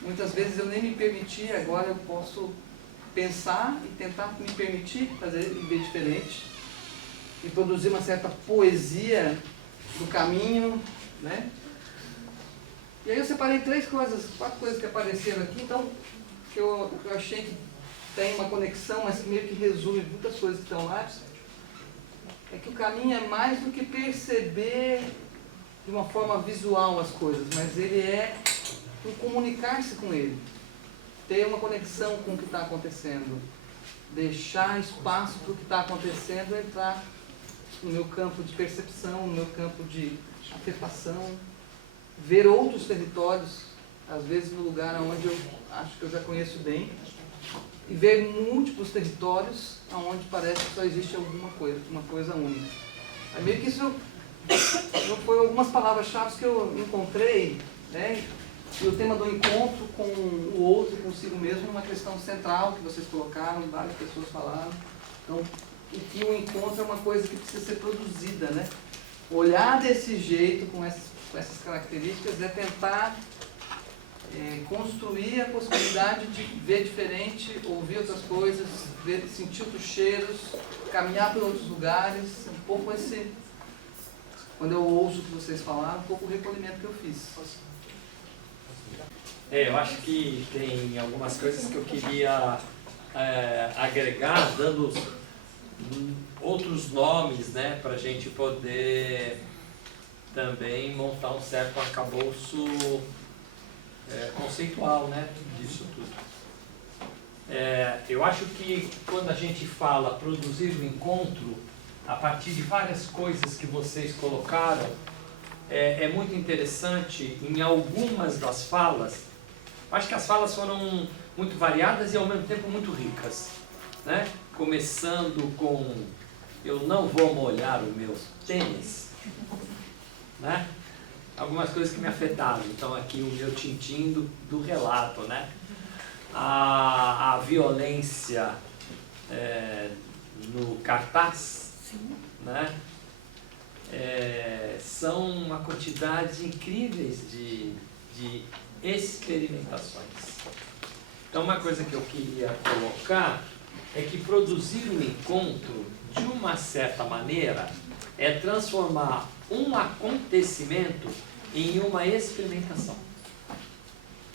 muitas vezes eu nem me permiti, agora eu posso pensar e tentar me permitir fazer e ver diferente, e produzir uma certa poesia do caminho, né? E aí eu separei 4 coisas que apareceram aqui, então, que eu achei que tem uma conexão, mas que meio que resume muitas coisas que estão lá. É que o caminho é mais do que perceber de uma forma visual as coisas, mas ele é o comunicar-se com ele, ter uma conexão com o que está acontecendo, deixar espaço para o que está acontecendo entrar no meu campo de percepção, no meu campo de afetação, ver outros territórios, às vezes no lugar onde eu acho que eu já conheço bem, e ver múltiplos territórios onde parece que só existe alguma coisa, uma coisa única. Aí meio que isso foi algumas palavras-chave que eu encontrei, né? E o tema do encontro com o outro, consigo mesmo, é uma questão central que vocês colocaram, várias pessoas falaram. Então, e que o encontro é uma coisa que precisa ser produzida, né? Olhar desse jeito, com essas características, é tentar construir a possibilidade de ver diferente, ouvir outras coisas, sentir outros cheiros, caminhar por outros lugares, um pouco esse, quando eu ouço o que vocês falaram, um pouco o recolhimento que eu fiz. Eu acho que tem algumas coisas que eu queria agregar, dando outros nomes, né, para a gente poder também montar um certo arcabouço conceitual, né, disso tudo. Eu acho que quando a gente fala produzir um encontro, a partir de várias coisas que vocês colocaram, é muito interessante em algumas das falas. Acho que as falas foram muito variadas e ao mesmo tempo muito ricas, né? Começando com eu não vou molhar o meu tênis, né? Algumas coisas que me afetaram, então aqui o meu tintim do relato, né? A violência no cartaz, né? São uma quantidade incríveis de experimentações. Então uma coisa que eu queria colocar é que produzir um encontro, de uma certa maneira, é transformar um acontecimento em uma experimentação.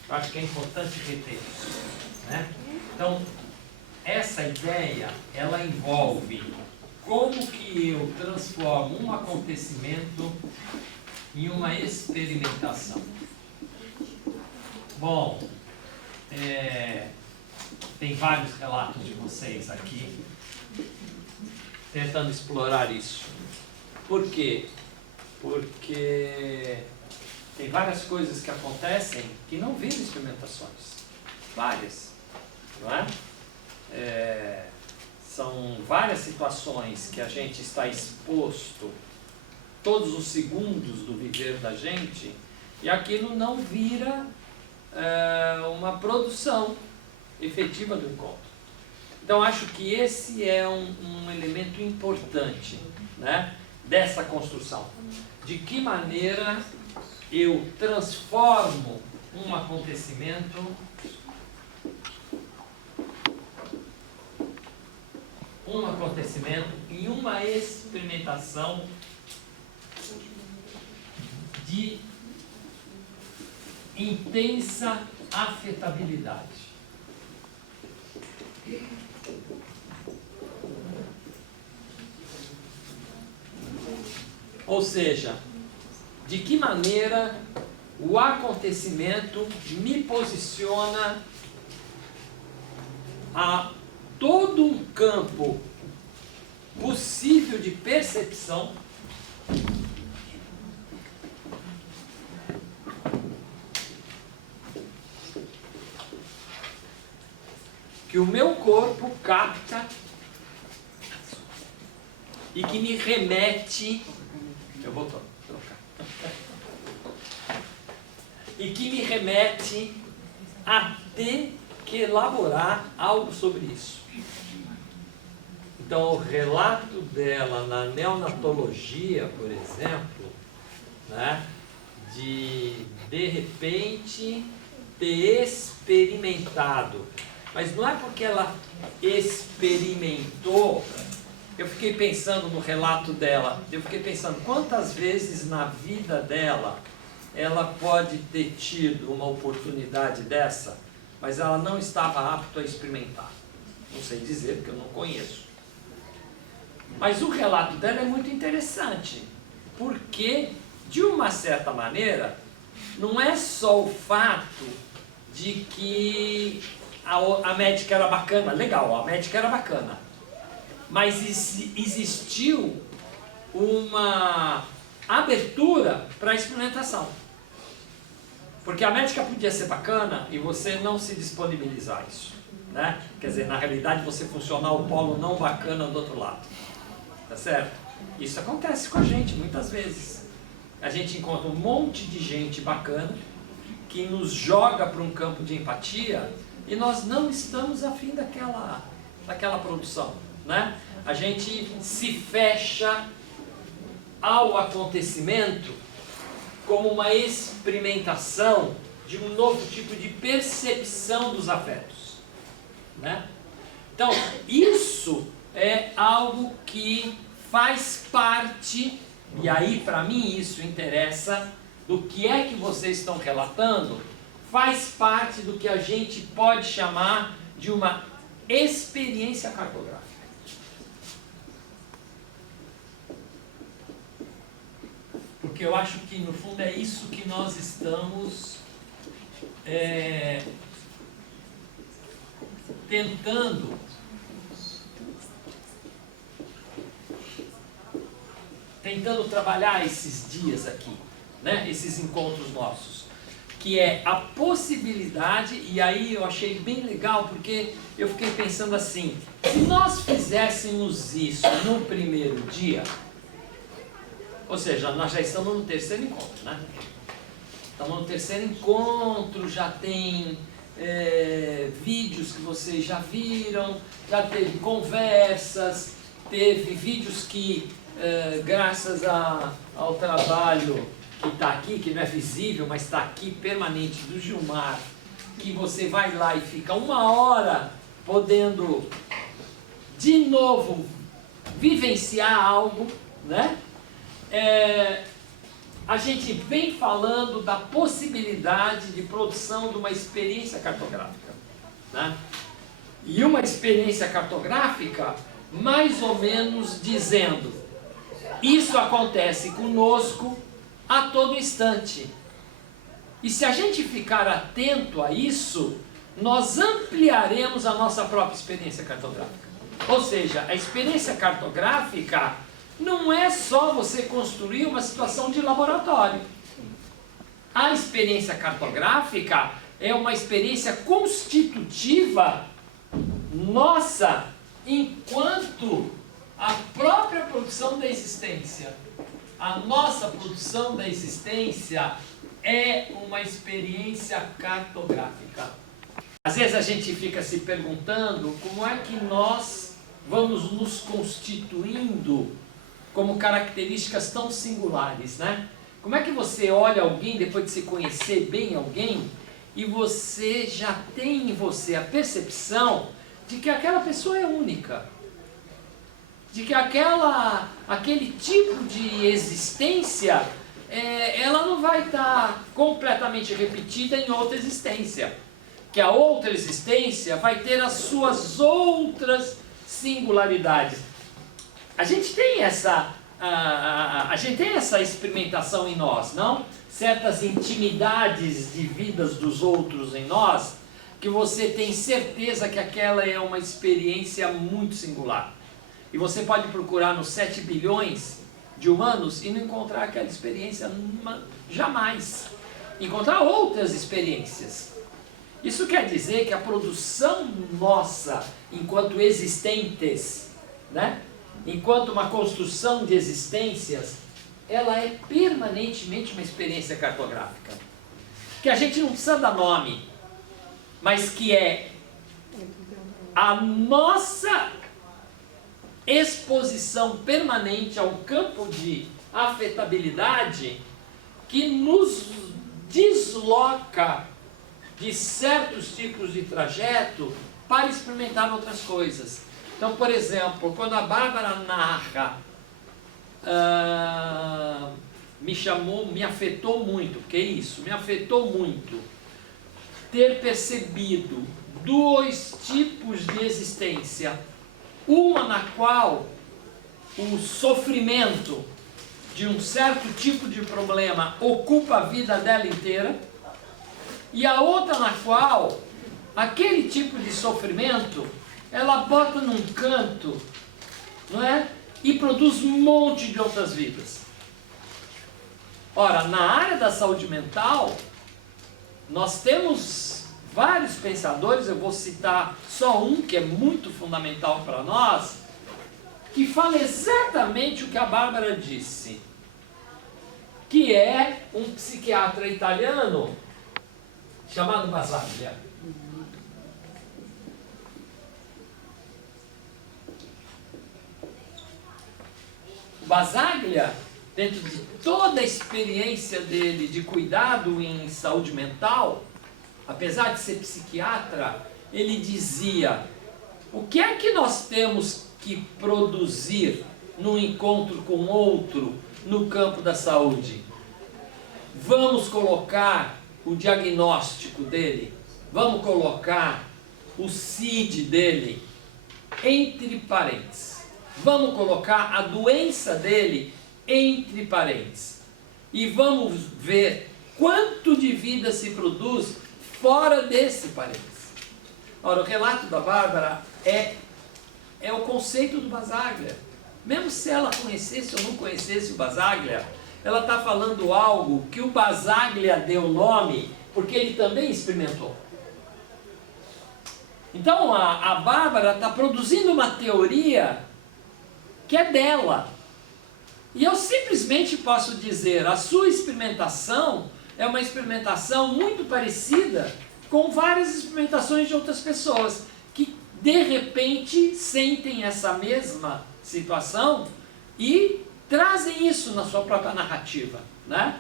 Eu acho que é importante reter isso, né? Então, essa ideia, ela envolve como que eu transformo um acontecimento em uma experimentação. Bom, tem vários relatos de vocês aqui tentando explorar isso. Por quê? Porque tem várias coisas que acontecem que não viram experimentações. Várias, não é? São várias situações que a gente está exposto todos os segundos do viver da gente e aquilo não vira uma produção efetiva do encontro. Então acho que esse é um elemento importante, né, dessa construção. De que maneira eu transformo um acontecimento em uma experimentação de intensa afetabilidade. Ou seja, de que maneira o acontecimento me posiciona a todo um campo possível de percepção que o meu corpo capta e que me remete, eu vou trocar, e que me remete a ter que elaborar algo sobre isso. Então, o relato dela na neonatologia, por exemplo, né, de repente ter experimentado, mas não é porque ela experimentou. Eu fiquei pensando no relato dela, eu fiquei pensando quantas vezes na vida dela ela pode ter tido uma oportunidade dessa, mas ela não estava apta a experimentar. Não sei dizer, porque eu não conheço. Mas o relato dela é muito interessante, porque, de uma certa maneira, não é só o fato de que a médica era bacana, legal, a médica era bacana, mas existiu uma abertura para a experimentação. Porque a médica podia ser bacana e você não se disponibilizar a isso, né? Quer dizer, na realidade você funcionar o polo não bacana do outro lado. Tá certo? Isso acontece com a gente muitas vezes. A gente encontra um monte de gente bacana que nos joga para um campo de empatia e nós não estamos afim daquela produção, né? A gente se fecha ao acontecimento como uma experimentação de um novo tipo de percepção dos afetos, né? Então, isso é algo que faz parte, e aí para mim isso interessa, do que é que vocês estão relatando, faz parte do que a gente pode chamar de uma experiência cartográfica. Porque eu acho que no fundo é isso que nós estamos tentando trabalhar esses dias aqui, né? Esses encontros nossos, que é a possibilidade, e aí eu achei bem legal, porque eu fiquei pensando assim, se nós fizéssemos isso no primeiro dia, ou seja, nós já estamos no terceiro encontro, né? Estamos no terceiro encontro, já tem vídeos que vocês já viram, já teve conversas, teve vídeos que, graças ao trabalho que está aqui, que não é visível, mas está aqui permanente, do Gilmar, que você vai lá e fica 1 hora podendo de novo vivenciar algo, né? A gente vem falando da possibilidade de produção de uma experiência cartográfica, né? E uma experiência cartográfica mais ou menos dizendo, isso acontece conosco a todo instante. E se a gente ficar atento a isso, nós ampliaremos a nossa própria experiência cartográfica. Ou seja, a experiência cartográfica não é só você construir uma situação de laboratório. A experiência cartográfica é uma experiência constitutiva nossa enquanto a própria produção da existência. A nossa produção da existência é uma experiência cartográfica. Às vezes a gente fica se perguntando como é que nós vamos nos constituindo como características tão singulares, né? Como é que você olha alguém depois de se conhecer bem alguém e você já tem em você a percepção de que aquela pessoa é única, de que aquele tipo de existência ela não vai estar completamente repetida em outra existência, que a outra existência vai ter as suas outras singularidades. A gente tem essa experimentação em nós, não? Certas intimidades de vidas dos outros em nós, que você tem certeza que aquela é uma experiência muito singular. E você pode procurar nos 7 bilhões de humanos e não encontrar aquela experiência jamais. Encontrar outras experiências. Isso quer dizer que a produção nossa, enquanto existentes, né? Enquanto uma construção de existências, ela é permanentemente uma experiência cartográfica. Que a gente não precisa dar nome, mas que é a nossa exposição permanente ao campo de afetabilidade que nos desloca de certos tipos de trajeto para experimentar outras coisas. Então, por exemplo, quando a Bárbara narra, me afetou muito, porque é isso, me afetou muito ter percebido 2 tipos de existência. Uma na qual o sofrimento de um certo tipo de problema ocupa a vida dela inteira, e a outra na qual aquele tipo de sofrimento ela bota num canto, não é? E produz um monte de outras vidas. Ora, na área da saúde mental, nós temos vários pensadores, eu vou citar só um que é muito fundamental para nós, que fala exatamente o que a Bárbara disse, que é um psiquiatra italiano chamado Basaglia. Basaglia, dentro de toda a experiência dele de cuidado em saúde mental, apesar de ser psiquiatra, ele dizia: o que é que nós temos que produzir num encontro com outro no campo da saúde? Vamos colocar o diagnóstico dele, vamos colocar o CID dele entre parênteses. Vamos colocar a doença dele entre parênteses. E vamos ver quanto de vida se produz fora desse parênteses. Ora, o relato da Bárbara é o conceito do Basaglia. Mesmo se ela conhecesse ou não conhecesse o Basaglia, ela está falando algo que o Basaglia deu nome porque ele também experimentou. Então a Bárbara está produzindo uma teoria que é dela. E eu simplesmente posso dizer, a sua experimentação é uma experimentação muito parecida com várias experimentações de outras pessoas, que de repente sentem essa mesma situação e trazem isso na sua própria narrativa, né?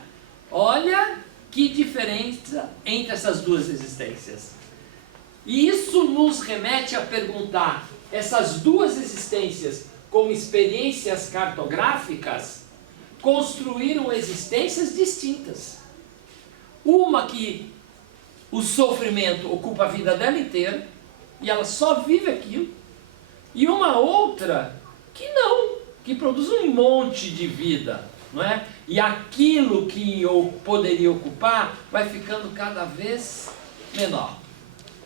Olha que diferença entre essas duas existências. E isso nos remete a perguntar, essas duas existências como experiências cartográficas, construíram existências distintas. Uma que o sofrimento ocupa a vida dela inteira, e ela só vive aquilo, e uma outra que não, que produz um monte de vida, não é? E aquilo que eu poderia ocupar vai ficando cada vez menor.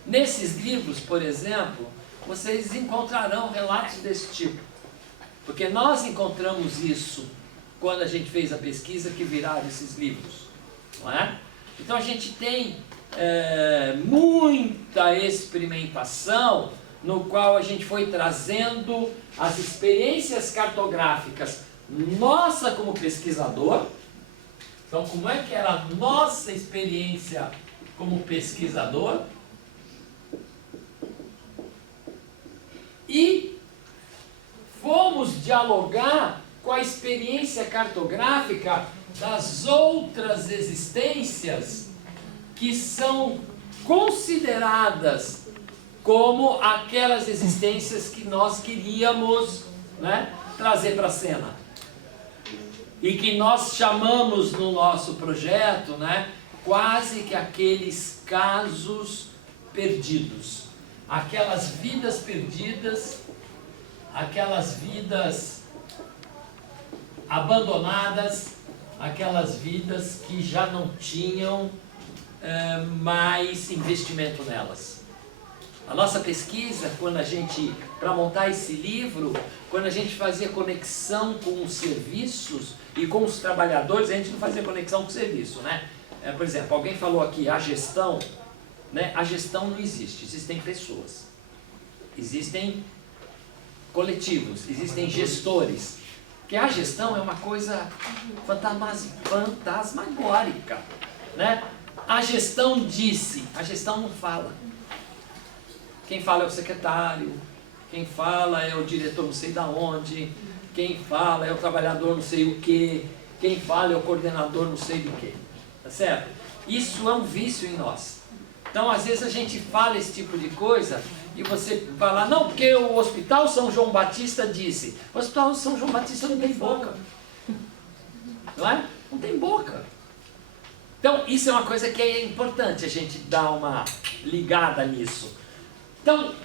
Nesses livros, por exemplo, vocês encontrarão relatos desse tipo. Porque nós encontramos isso quando a gente fez a pesquisa que viraram esses livros. Não é? Então a gente tem muita experimentação no qual a gente foi trazendo as experiências cartográficas nossa como pesquisador. Então, como é que era a nossa experiência como pesquisador? E fomos dialogar com a experiência cartográfica das outras existências que são consideradas como aquelas existências que nós queríamos, né, trazer para a cena. E que nós chamamos no nosso projeto, né, quase que aqueles casos perdidos. Aquelas vidas perdidas, aquelas vidas abandonadas, aquelas vidas que já não tinham mais investimento nelas. A nossa pesquisa, quando a gente, para montar esse livro, quando a gente fazia conexão com os serviços e com os trabalhadores, a gente não fazia conexão com o serviço, né? Por exemplo, alguém falou aqui, a gestão, né? A gestão não existe, existem pessoas, existem coletivos, existem gestores, que a gestão é uma coisa fantasmagórica, né? A gestão disse, a gestão não fala. Quem fala é o secretário, quem fala é o diretor não sei da onde, quem fala é o trabalhador não sei o que, quem fala é o coordenador não sei do que, tá certo? Isso é um vício em nós. Então, às vezes a gente fala esse tipo de coisa e você fala, não, porque o Hospital São João Batista disse. O Hospital São João Batista não tem boca. Não é? Não tem boca. Então, isso é uma coisa que é importante a gente dar uma ligada nisso. Então,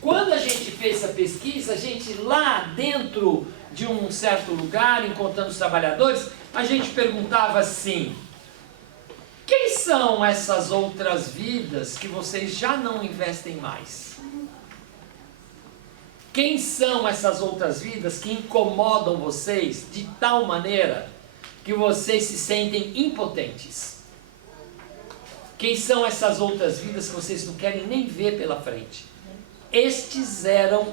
quando a gente fez essa pesquisa, a gente lá dentro de um certo lugar, encontrando os trabalhadores, a gente perguntava assim, quem são essas outras vidas que vocês já não investem mais? Quem são essas outras vidas que incomodam vocês de tal maneira que vocês se sentem impotentes? Quem são essas outras vidas que vocês não querem nem ver pela frente? Estes eram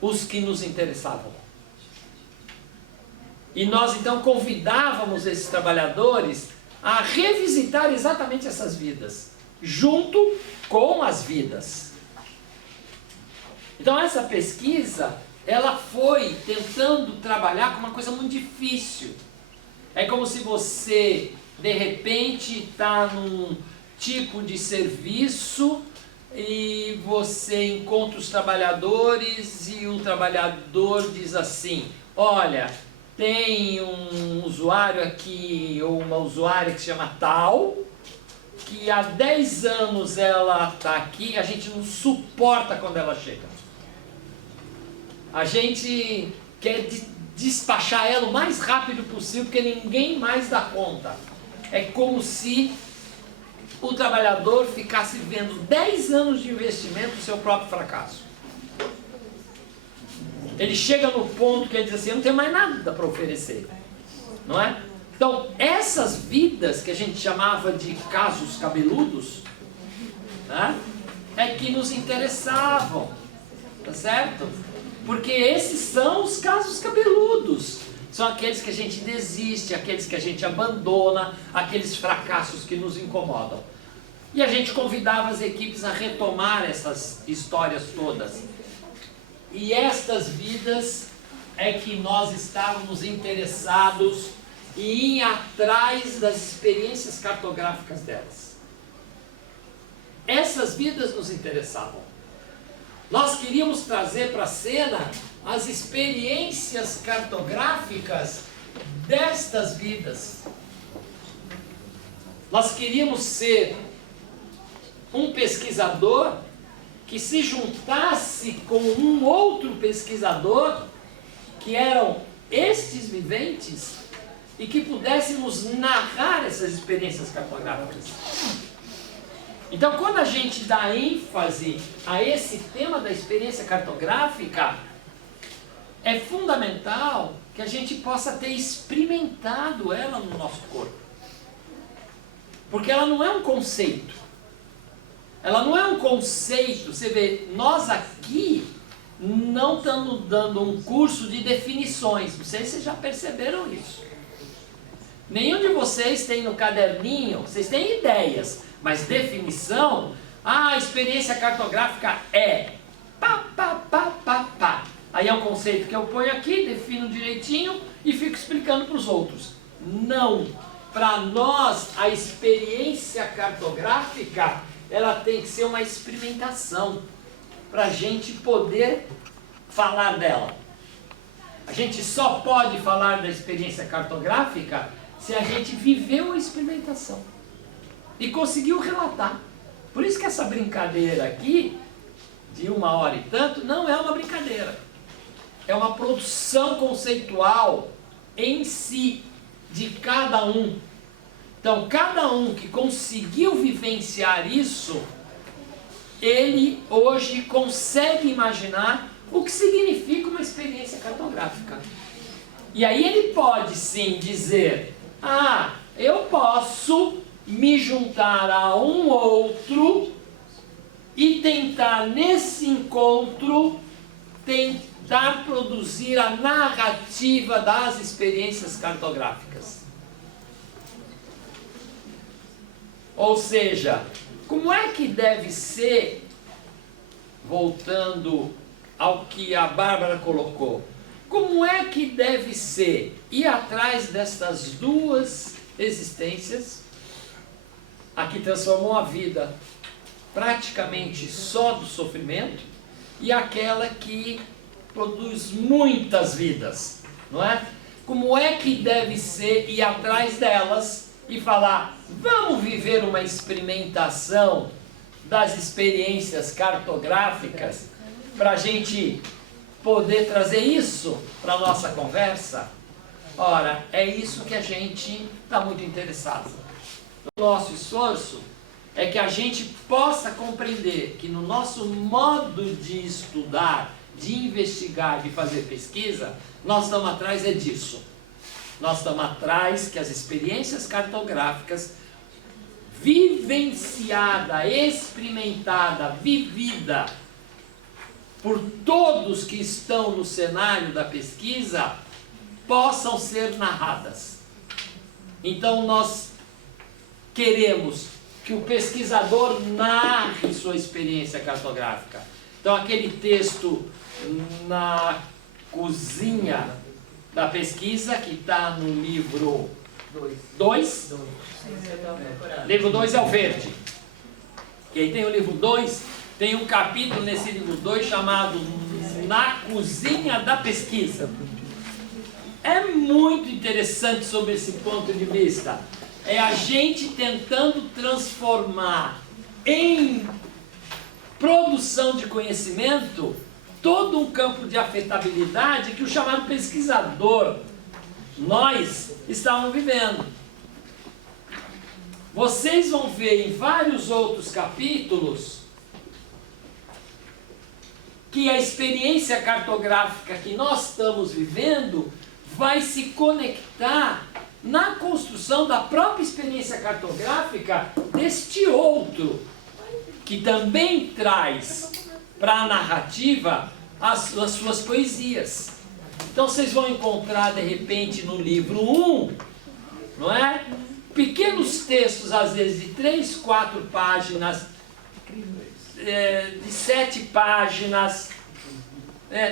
os que nos interessavam. E nós então convidávamos esses trabalhadores a revisitar exatamente essas vidas, junto com as vidas. Então essa pesquisa, ela foi tentando trabalhar com uma coisa muito difícil. É como se você, de repente, está num tipo de serviço e você encontra os trabalhadores e o trabalhador diz assim, olha, tem um usuário aqui, ou uma usuária que se chama tal, que há 10 anos ela está aqui, a gente não suporta quando ela chega. A gente quer despachar ela o mais rápido possível, porque ninguém mais dá conta. É como se o trabalhador ficasse vendo 10 anos de investimento no seu próprio fracasso. Ele chega no ponto que ele diz assim, eu não tenho mais nada para oferecer. Não é? Então, essas vidas que a gente chamava de casos cabeludos, né, é que nos interessavam. Tá certo? Porque esses são os casos cabeludos. São aqueles que a gente desiste, aqueles que a gente abandona, aqueles fracassos que nos incomodam. E a gente convidava as equipes a retomar essas histórias todas. E estas vidas é que nós estávamos interessados em ir atrás das experiências cartográficas delas. Essas vidas nos interessavam. Nós queríamos trazer para a cena as experiências cartográficas destas vidas. Nós queríamos ser um pesquisador que se juntasse com um outro pesquisador, que eram estes viventes e que pudéssemos narrar essas experiências cartográficas. Então, quando a gente dá ênfase a esse tema da experiência cartográfica, é fundamental que a gente possa ter experimentado ela no nosso corpo. Porque ela não é um conceito. Ela não é um conceito. Você vê, nós aqui não estamos dando um curso de definições. Não sei se vocês já perceberam isso. Nenhum de vocês tem no caderninho, vocês têm ideias, mas definição, a experiência cartográfica é pá, pá, pá, pá, pá. Aí é um conceito que eu ponho aqui, defino direitinho e fico explicando para os outros. Não. Para nós, a experiência cartográfica, ela tem que ser uma experimentação para a gente poder falar dela. A gente só pode falar da experiência cartográfica se a gente viveu a experimentação e conseguiu relatar. Por isso que essa brincadeira aqui, de 1 hora e tanto, não é uma brincadeira. É uma produção conceitual em si, de cada um. Então, cada um que conseguiu vivenciar isso, ele hoje consegue imaginar o que significa uma experiência cartográfica. E aí ele pode sim dizer, eu posso me juntar a um outro e tentar nesse encontro, tentar produzir a narrativa das experiências cartográficas. Ou seja, como é que deve ser, voltando ao que a Bárbara colocou, como é que deve ser ir atrás dessas duas existências, a que transformou a vida praticamente só do sofrimento, e aquela que produz muitas vidas, não é? Como é que deve ser ir atrás delas e falar, vamos viver uma experimentação das experiências cartográficas para a gente poder trazer isso para a nossa conversa? Ora, é isso que a gente está muito interessado. O nosso esforço é que a gente possa compreender que no nosso modo de estudar, de investigar, de fazer pesquisa, nós estamos atrás disso. Nós estamos atrás que as experiências cartográficas, vivenciada, experimentada, vivida por todos que estão no cenário da pesquisa, possam ser narradas. Então nós queremos que o pesquisador narre sua experiência cartográfica. Então aquele texto na cozinha da pesquisa, que está no livro 2. Livro 2 é o verde. Quem tem o livro 2, tem um capítulo nesse livro 2 chamado Na Cozinha da Pesquisa. É muito interessante sobre esse ponto de vista. É a gente tentando transformar em produção de conhecimento todo um campo de afetabilidade que o chamado pesquisador, nós, estávamos vivendo. Vocês vão ver em vários outros capítulos que a experiência cartográfica que nós estamos vivendo vai se conectar na construção da própria experiência cartográfica deste outro, que também traz para a narrativa as suas poesias. Então vocês vão encontrar de repente no livro 1, não é? Pequenos textos, às vezes de 3, 4 páginas, de 7 páginas,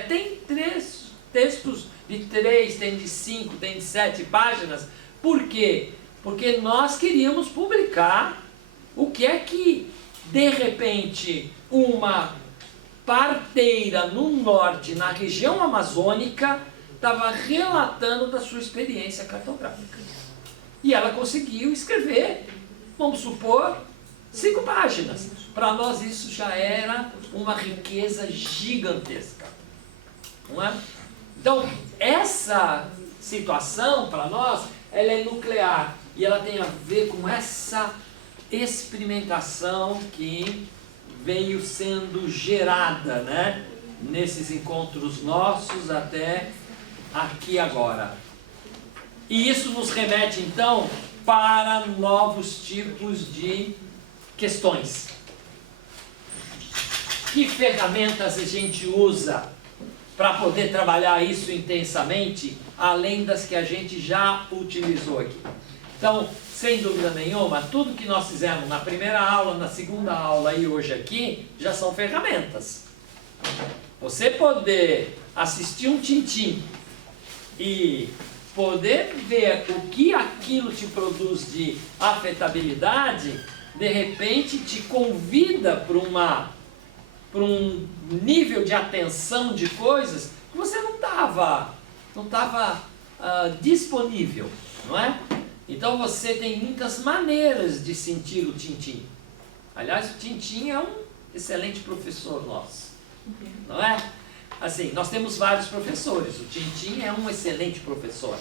tem 3 textos de 3, tem de 5, tem de 7 páginas. Por quê? Porque nós queríamos publicar o que é que, de repente, uma parteira no norte, na região amazônica, estava relatando da sua experiência cartográfica. E ela conseguiu escrever, vamos supor, 5 páginas. Para nós isso já era uma riqueza gigantesca. Não é? Então, essa situação, para nós, ela é nuclear. E ela tem a ver com essa experimentação que veio sendo gerada, né, nesses encontros nossos até aqui agora. E isso nos remete, então, para novos tipos de questões. Que ferramentas a gente usa para poder trabalhar isso intensamente, além das que a gente já utilizou aqui? Então, sem dúvida nenhuma, tudo que nós fizemos na primeira aula, na segunda aula e hoje aqui, já são ferramentas. Você poder assistir um tintim e poder ver o que aquilo te produz de afetabilidade, de repente te convida para um nível de atenção de coisas que você não estava disponível, não é? Então você tem muitas maneiras de sentir o tintim. Aliás, o tintim é um excelente professor nosso, não é? Assim, nós temos vários professores, o tintim é um excelente professor.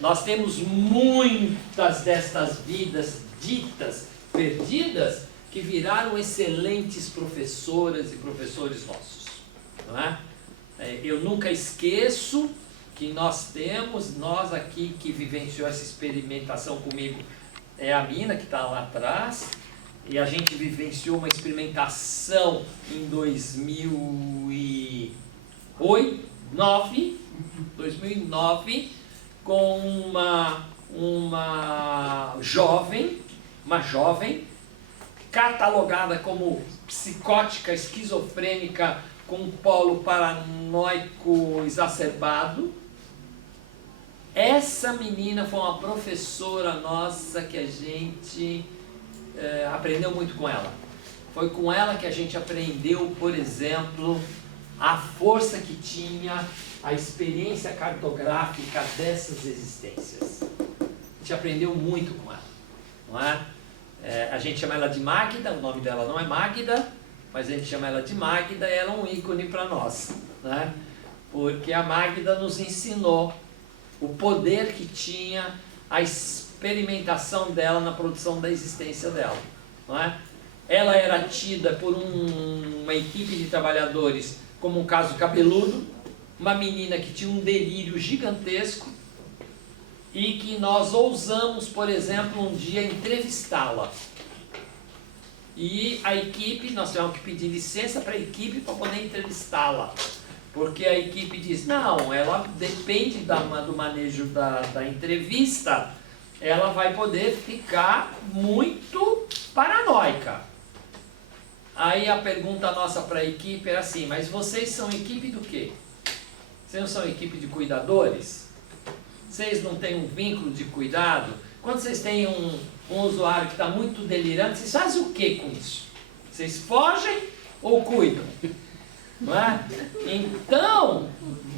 Nós temos muitas destas vidas ditas perdidas que viraram excelentes professoras e professores nossos, não é? Eu nunca esqueço que nós aqui que vivenciou essa experimentação comigo, é a Mina que está lá atrás, e a gente vivenciou uma experimentação em 2009, com uma jovem catalogada como psicótica, esquizofrênica, com um polo paranoico exacerbado. Essa menina foi uma professora nossa que a gente aprendeu muito com ela. Foi com ela que a gente aprendeu, por exemplo, a força que tinha a experiência cartográfica dessas existências. A gente aprendeu muito com ela, não é? A gente chama ela de Magda, o nome dela não é Magda, mas a gente chama ela de Magda e ela é um ícone para nós, né? Porque a Magda nos ensinou o poder que tinha a experimentação dela na produção da existência dela, não é? Ela era tida por uma equipe de trabalhadores como um caso cabeludo, uma menina que tinha um delírio gigantesco e que nós ousamos, por exemplo, um dia entrevistá-la. E a equipe, nós tivemos que pedir licença para a equipe para poder entrevistá-la. Porque a equipe diz, não, ela depende do manejo da entrevista, ela vai poder ficar muito paranoica. Aí a pergunta nossa para a equipe era assim, mas vocês são equipe do quê? Vocês não são equipe de cuidadores? Vocês não têm um vínculo de cuidado? Quando vocês têm um usuário que está muito delirante, vocês fazem o que com isso? Vocês fogem ou cuidam? Não é? Então,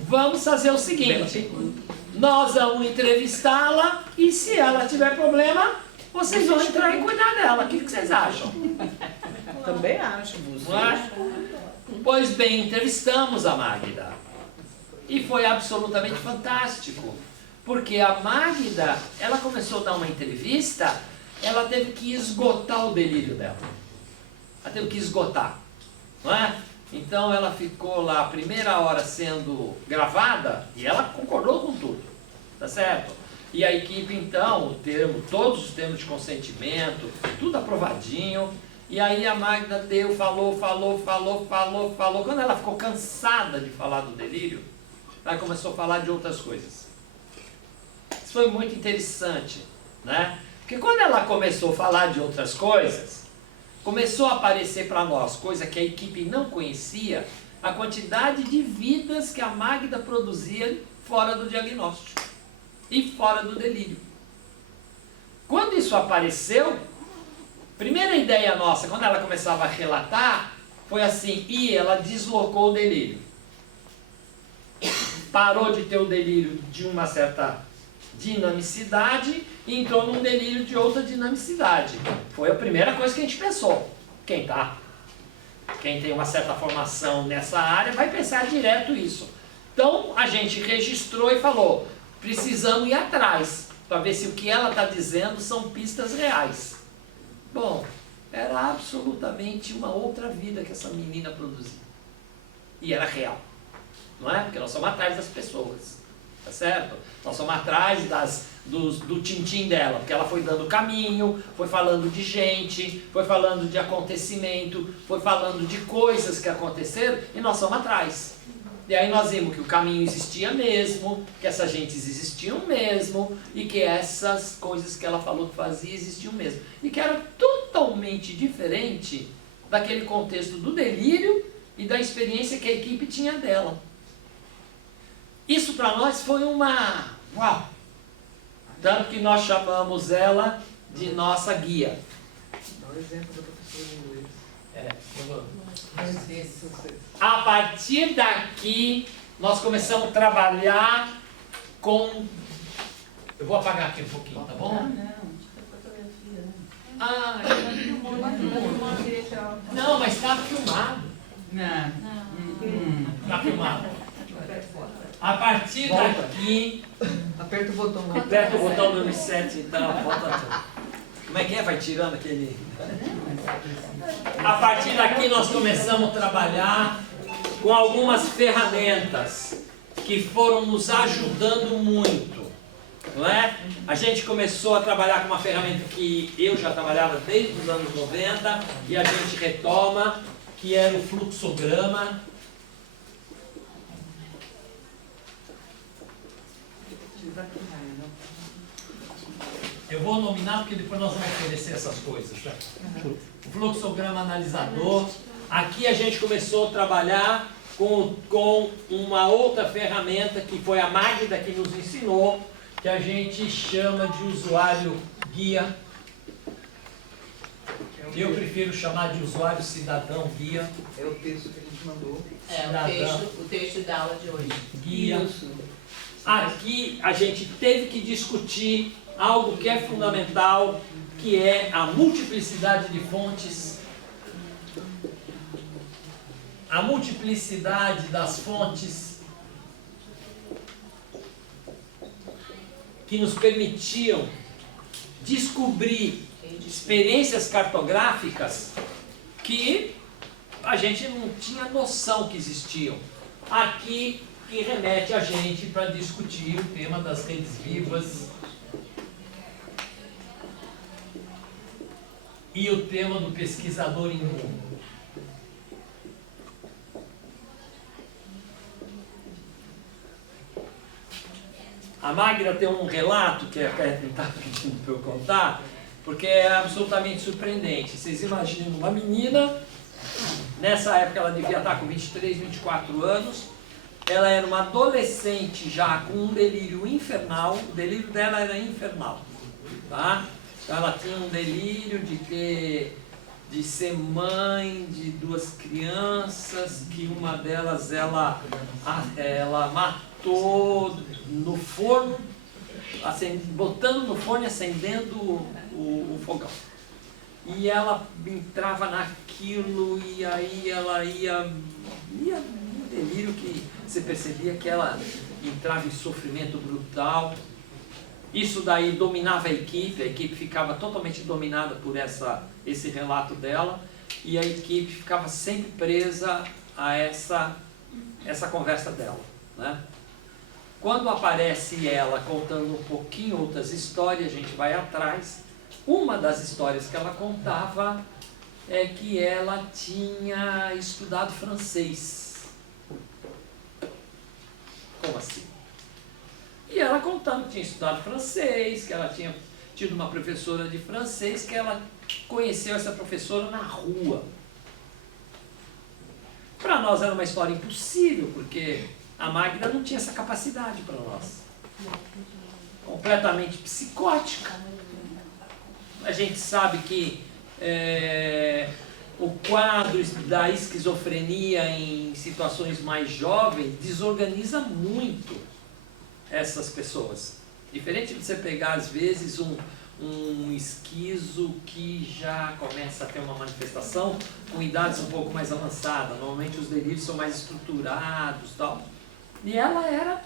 vamos fazer o seguinte, nós vamos entrevistá-la e se ela tiver problema, vocês vão entrar e cuidar dela. O que vocês acham? Também acho, não é? Pois bem, entrevistamos a Magda e foi absolutamente fantástico. Porque a Magda, ela começou a dar uma entrevista, ela teve que esgotar o delírio dela. Ela teve que esgotar, não é? Então ela ficou lá a primeira hora sendo gravada e ela concordou com tudo, tá certo? E a equipe então, todos os termos de consentimento, tudo aprovadinho. E aí a Magda falou. Quando ela ficou cansada de falar do delírio, ela começou a falar de outras coisas. Isso foi muito interessante, né? Porque quando ela começou a falar de outras coisas, começou a aparecer para nós, coisa que a equipe não conhecia, a quantidade de vidas que a Magda produzia fora do diagnóstico e fora do delírio. Quando isso apareceu, primeira ideia nossa, quando ela começava a relatar, foi assim, ela deslocou o delírio. Parou de ter o delírio de uma certa dinamicidade e entrou num delírio de outra dinamicidade. Foi a primeira coisa que a gente pensou. Quem tem uma certa formação nessa área vai pensar direto isso. Então a gente registrou e falou, precisamos ir atrás, para ver se o que ela está dizendo são pistas reais. Bom, era absolutamente uma outra vida que essa menina produzia. E era real, não é? Porque nós somos atrás das pessoas, tá certo? Nós somos atrás do tintim dela, porque ela foi dando caminho, foi falando de gente, foi falando de acontecimento, foi falando de coisas que aconteceram, e nós somos atrás. E aí nós vimos que o caminho existia mesmo, que essas gentes existiam mesmo, e que essas coisas que ela falou que fazia existiam mesmo. E que era totalmente diferente daquele contexto do delírio e da experiência que a equipe tinha dela. Isso para nós foi uma... Uau! Tanto que nós chamamos ela de nossa guia. Dá o exemplo da professora de inglês. A partir daqui, nós começamos a trabalhar com... Eu vou apagar aqui um pouquinho, tá bom? Não, mas está filmado. Está filmado. A partir daqui... Aperta o botão. Aperta o botão do reset, então. Volta tudo. Como é que é? Vai tirando aquele... A partir daqui nós começamos a trabalhar com algumas ferramentas que foram nos ajudando muito, não é? A gente começou a trabalhar com uma ferramenta que eu já trabalhava desde os anos 90 e a gente retoma, que era o fluxograma. Eu vou nominar porque depois nós vamos oferecer essas coisas, tá? O fluxograma analisador. Aqui a gente começou a trabalhar com uma outra ferramenta que foi a Magda que nos ensinou, que a gente chama de usuário guia. Eu prefiro chamar de usuário cidadão guia. É o texto que a gente mandou. O texto da aula de hoje. Guia. Isso. Aqui a gente teve que discutir algo que é fundamental, que é a multiplicidade de fontes. A multiplicidade das fontes que nos permitiam descobrir experiências cartográficas que a gente não tinha noção que existiam. Aqui que remete a gente para discutir o tema das redes vivas e o tema do pesquisador em mundo. A Magda tem um relato que a Catherine está pedindo para eu contar, porque é absolutamente surpreendente. Vocês imaginam uma menina, nessa época ela devia estar com 23, 24 anos, ela era uma adolescente já com um delírio infernal, o delírio dela era infernal, tá? Então ela tinha um delírio de ser mãe de duas crianças, que uma delas ela matou no forno, botando no forno e acendendo o fogão. E ela entrava naquilo e aí ela ia um delírio que você percebia que ela entrava em sofrimento brutal. Isso daí dominava a equipe ficava totalmente dominada por esse relato dela, e a equipe ficava sempre presa a essa conversa dela, né? Quando aparece ela contando um pouquinho outras histórias, a gente vai atrás. Uma das histórias que ela contava é que ela tinha estudado francês. Como assim? E ela contando que tinha estudado francês, que ela tinha tido uma professora de francês, que ela conheceu essa professora na rua. Para nós era uma história impossível, porque a Magda não tinha essa capacidade para nós. Completamente psicótica. A gente sabe que o quadro da esquizofrenia em situações mais jovens desorganiza muito essas pessoas. Diferente de você pegar, às vezes, um esquizo que já começa a ter uma manifestação com idades um pouco mais avançadas. Normalmente os delírios são mais estruturados e tal. E ela era,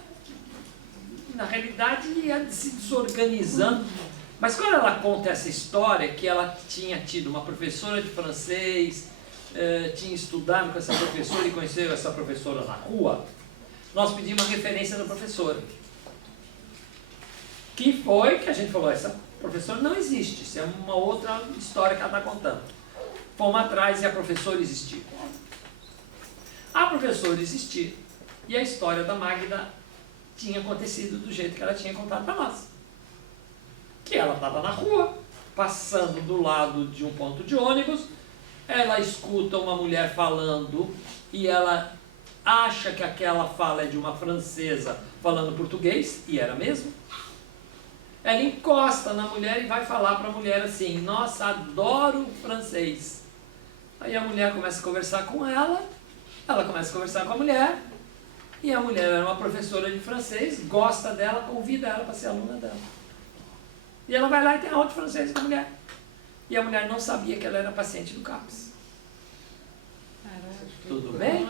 na realidade, ia se desorganizando. Mas quando ela conta essa história, que ela tinha tido uma professora de francês, tinha estudado com essa professora e conheceu essa professora na rua, nós pedimos uma referência da professora. Que foi que a gente falou, essa professora não existe, isso é uma outra história que ela está contando. Fomos atrás e a professora existiu. A professora existiu e a história da Magda tinha acontecido do jeito que ela tinha contado para nós. Que ela estava na rua, passando do lado de um ponto de ônibus, ela escuta uma mulher falando e ela acha que aquela fala é de uma francesa falando português, e era mesmo. Ela encosta na mulher e vai falar para a mulher assim, nossa, adoro francês. Aí a mulher começa a conversar com ela começa a conversar com a mulher, e a mulher era uma professora de francês, gosta dela, convida ela para ser aluna dela. E ela vai lá e tem aula de francês com a mulher. E a mulher não sabia que ela era paciente do CAPS. Tudo bem?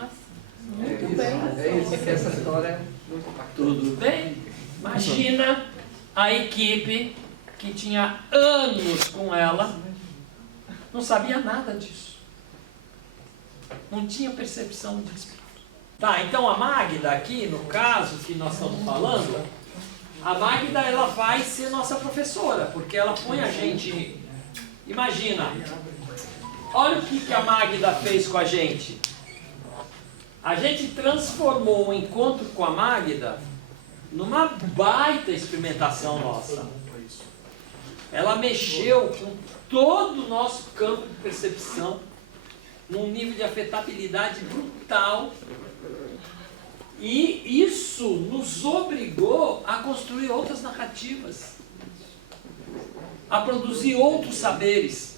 Muito bem. É isso, essa história é muito bacana. Tudo bem? Imagina a equipe que tinha anos com ela, não sabia nada disso. Não tinha percepção disso. Tá, então a Magda aqui, no caso que nós estamos falando, a Magda ela vai ser nossa professora, porque ela põe a gente... Imagina, olha o que a Magda fez com a gente. A gente transformou o encontro com a Magda numa baita experimentação nossa. Ela mexeu com todo o nosso campo de percepção, num nível de afetabilidade brutal, e isso nos obrigou a construir outras narrativas, a produzir outros saberes,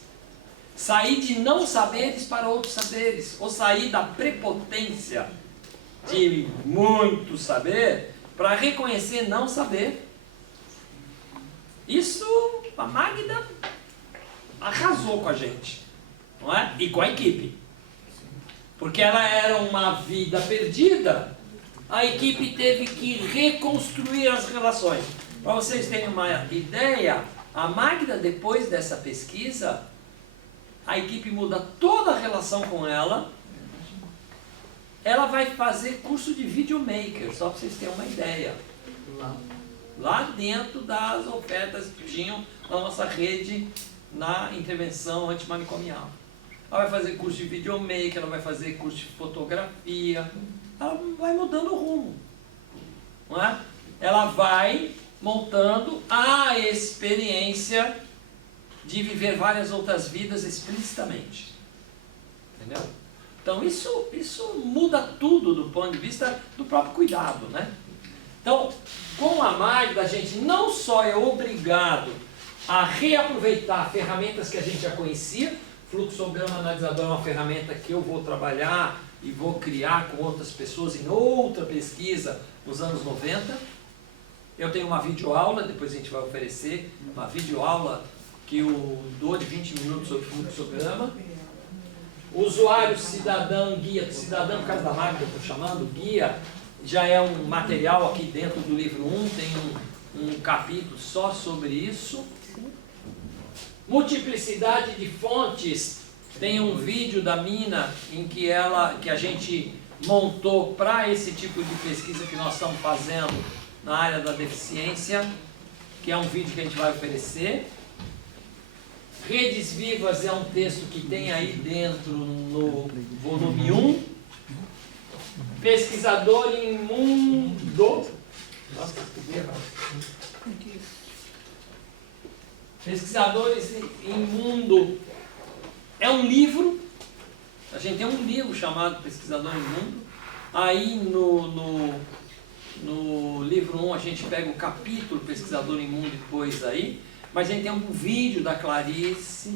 sair de não saberes para outros saberes, ou sair da prepotência de muito saber para reconhecer não saber. Isso a Magda arrasou com a gente, não é? E com a equipe, porque ela era uma vida perdida. A equipe teve que reconstruir as relações. Para vocês terem uma ideia, a Magda, depois dessa pesquisa, a equipe muda toda a relação com ela. Ela vai fazer curso de videomaker, só para vocês terem uma ideia. Lá dentro das ofertas que tinham na nossa rede na intervenção antimanicomial. Ela vai fazer curso de videomaker, ela vai fazer curso de fotografia. Ela vai mudando o rumo, não é? Ela vai montando a experiência de viver várias outras vidas explicitamente. Entendeu? Então isso muda tudo do ponto de vista do próprio cuidado, né? Então, com a Magda, a gente não só é obrigado a reaproveitar ferramentas que a gente já conhecia. Fluxograma analisador é uma ferramenta que eu vou trabalhar e vou criar com outras pessoas em outra pesquisa nos anos 90. Eu tenho uma videoaula, depois a gente vai oferecer uma videoaula que eu dou de 20 minutos sobre fluxograma. Usuário cidadão, guia, cidadão por causa da Magda, eu estou chamando, guia, já é um material aqui dentro do livro 1, tem um capítulo só sobre isso. Multiplicidade de fontes, tem um vídeo da Mina em que a gente montou para esse tipo de pesquisa que nós estamos fazendo na área da deficiência, que é um vídeo que a gente vai oferecer. Redes Vivas é um texto que tem aí dentro no volume 1. Pesquisador imundo. Nossa, Pesquisadores Imundo é um livro. A gente tem um livro chamado Pesquisador Imundo. Aí no livro 1 a gente pega o capítulo Pesquisador Imundo depois aí. Mas a gente tem um vídeo da Clarissa,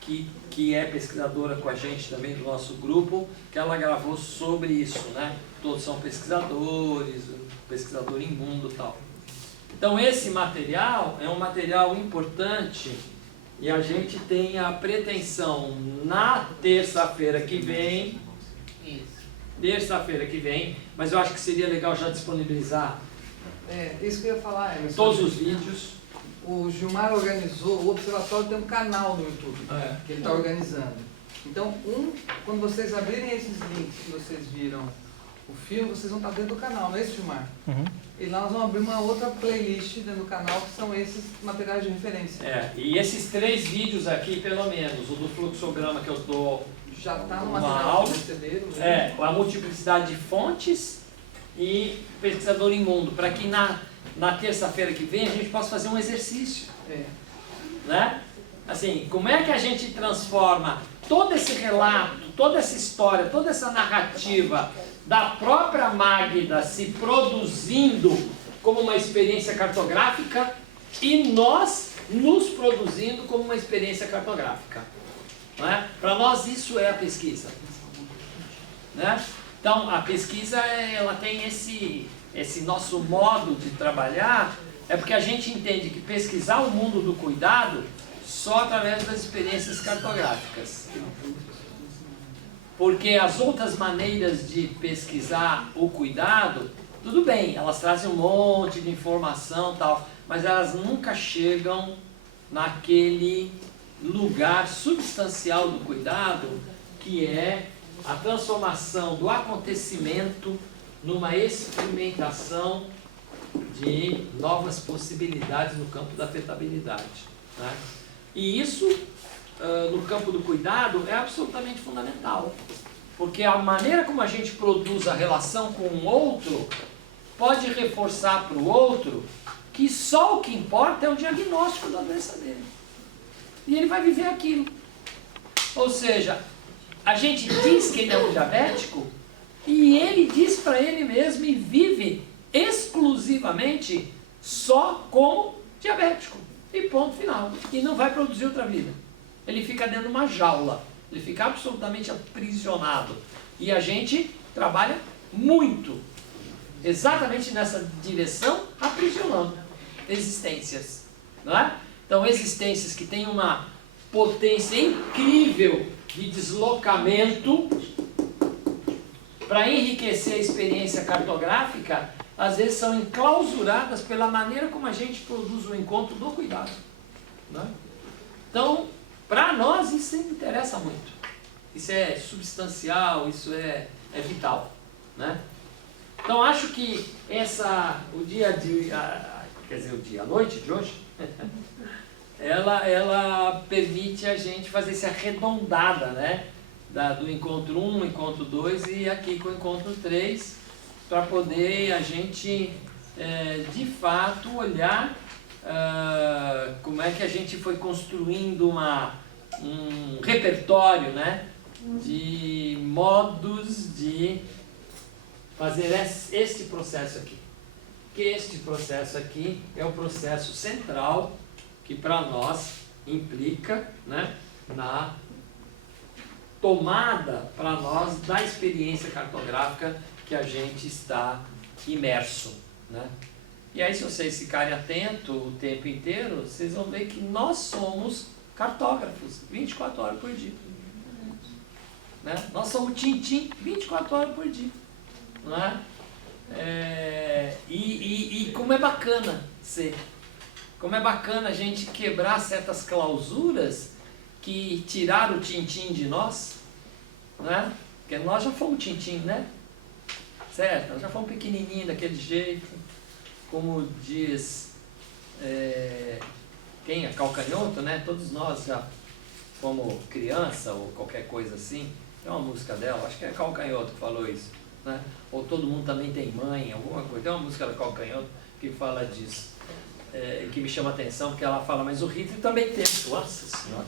que é pesquisadora com a gente também do nosso grupo, que ela gravou sobre isso, né? Todos são pesquisadores, pesquisador imundo e tal. Então esse material é um material importante e a gente tem a pretensão na terça-feira que vem terça-feira que vem, mas eu acho que seria legal já disponibilizar Isso que eu ia falar, Emerson. todos os vídeos. O Gilmar organizou, o Observatório tem um canal no YouTube que ele está organizando. Então, quando vocês abrirem esses links que vocês viram o filme, vocês vão estar dentro do canal, não é isso, Gilmar? E lá nós vamos abrir uma outra playlist dentro do canal, que são esses materiais de referência. E esses 3 vídeos aqui, pelo menos, o do fluxograma que eu estou... Já está no uma material aula, que receberam. a multiplicidade de fontes e pesquisador imundo, para que na terça-feira que vem a gente possa fazer um exercício. Né? Assim, como é que a gente transforma todo esse relato, toda essa história, toda essa narrativa da própria Magda se produzindo como uma experiência cartográfica e nós nos produzindo como uma experiência cartográfica. Né? Para nós isso é a pesquisa. Né? Então a pesquisa ela tem esse nosso modo de trabalhar, é porque a gente entende que pesquisar o mundo do cuidado só através das experiências cartográficas. Porque as outras maneiras de pesquisar o cuidado, tudo bem, elas trazem um monte de informação e tal, mas elas nunca chegam naquele lugar substancial do cuidado, que é a transformação do acontecimento numa experimentação de novas possibilidades no campo da afetabilidade. Né? E isso, no campo do cuidado, é absolutamente fundamental. Porque a maneira como a gente produz a relação com o outro pode reforçar para o outro que só o que importa é o diagnóstico da doença dele. E ele vai viver aquilo. Ou seja, a gente diz que ele é um diabético e ele diz para ele mesmo e vive exclusivamente só como diabético. E ponto final. E não vai produzir outra vida. Ele fica dentro de uma jaula. Ele fica absolutamente aprisionado. E a gente trabalha muito, exatamente nessa direção, aprisionando existências. Não é? Então, existências que têm uma potência incrível de deslocamento para enriquecer a experiência cartográfica, às vezes são enclausuradas pela maneira como a gente produz o encontro do cuidado. Né? Então, para nós isso interessa muito. Isso é substancial, isso é vital. Né? Então, acho que a noite de hoje, ela permite a gente fazer essa arredondada, né? Do encontro 1, encontro 2 e aqui com o encontro 3, para poder a gente, de fato, olhar como é que a gente foi construindo um repertório, né, de modos de fazer este processo aqui. Que este processo aqui é o processo central que para nós implica, né, na tomada para nós da experiência cartográfica que a gente está imerso. Né? E aí, se vocês ficarem atentos o tempo inteiro, vocês vão ver que nós somos cartógrafos 24 horas por dia. Né? Nós somos tintim 24 horas por dia. Não é? E como é bacana ser. Como é bacana a gente quebrar certas clausuras que tiraram o tintim de nós, né? Porque nós já fomos tintim, né? Certo? Nós já fomos pequenininho daquele jeito, como diz quem é calcanhoto, né? Todos nós já fomos criança ou qualquer coisa assim. Tem uma música dela, acho que é Calcanhoto que falou isso, né? Ou todo mundo também tem mãe, alguma coisa. Tem uma música da Calcanhoto que fala disso. Que me chama a atenção, porque ela fala, mas o Hitler também teve. Nossa Senhora!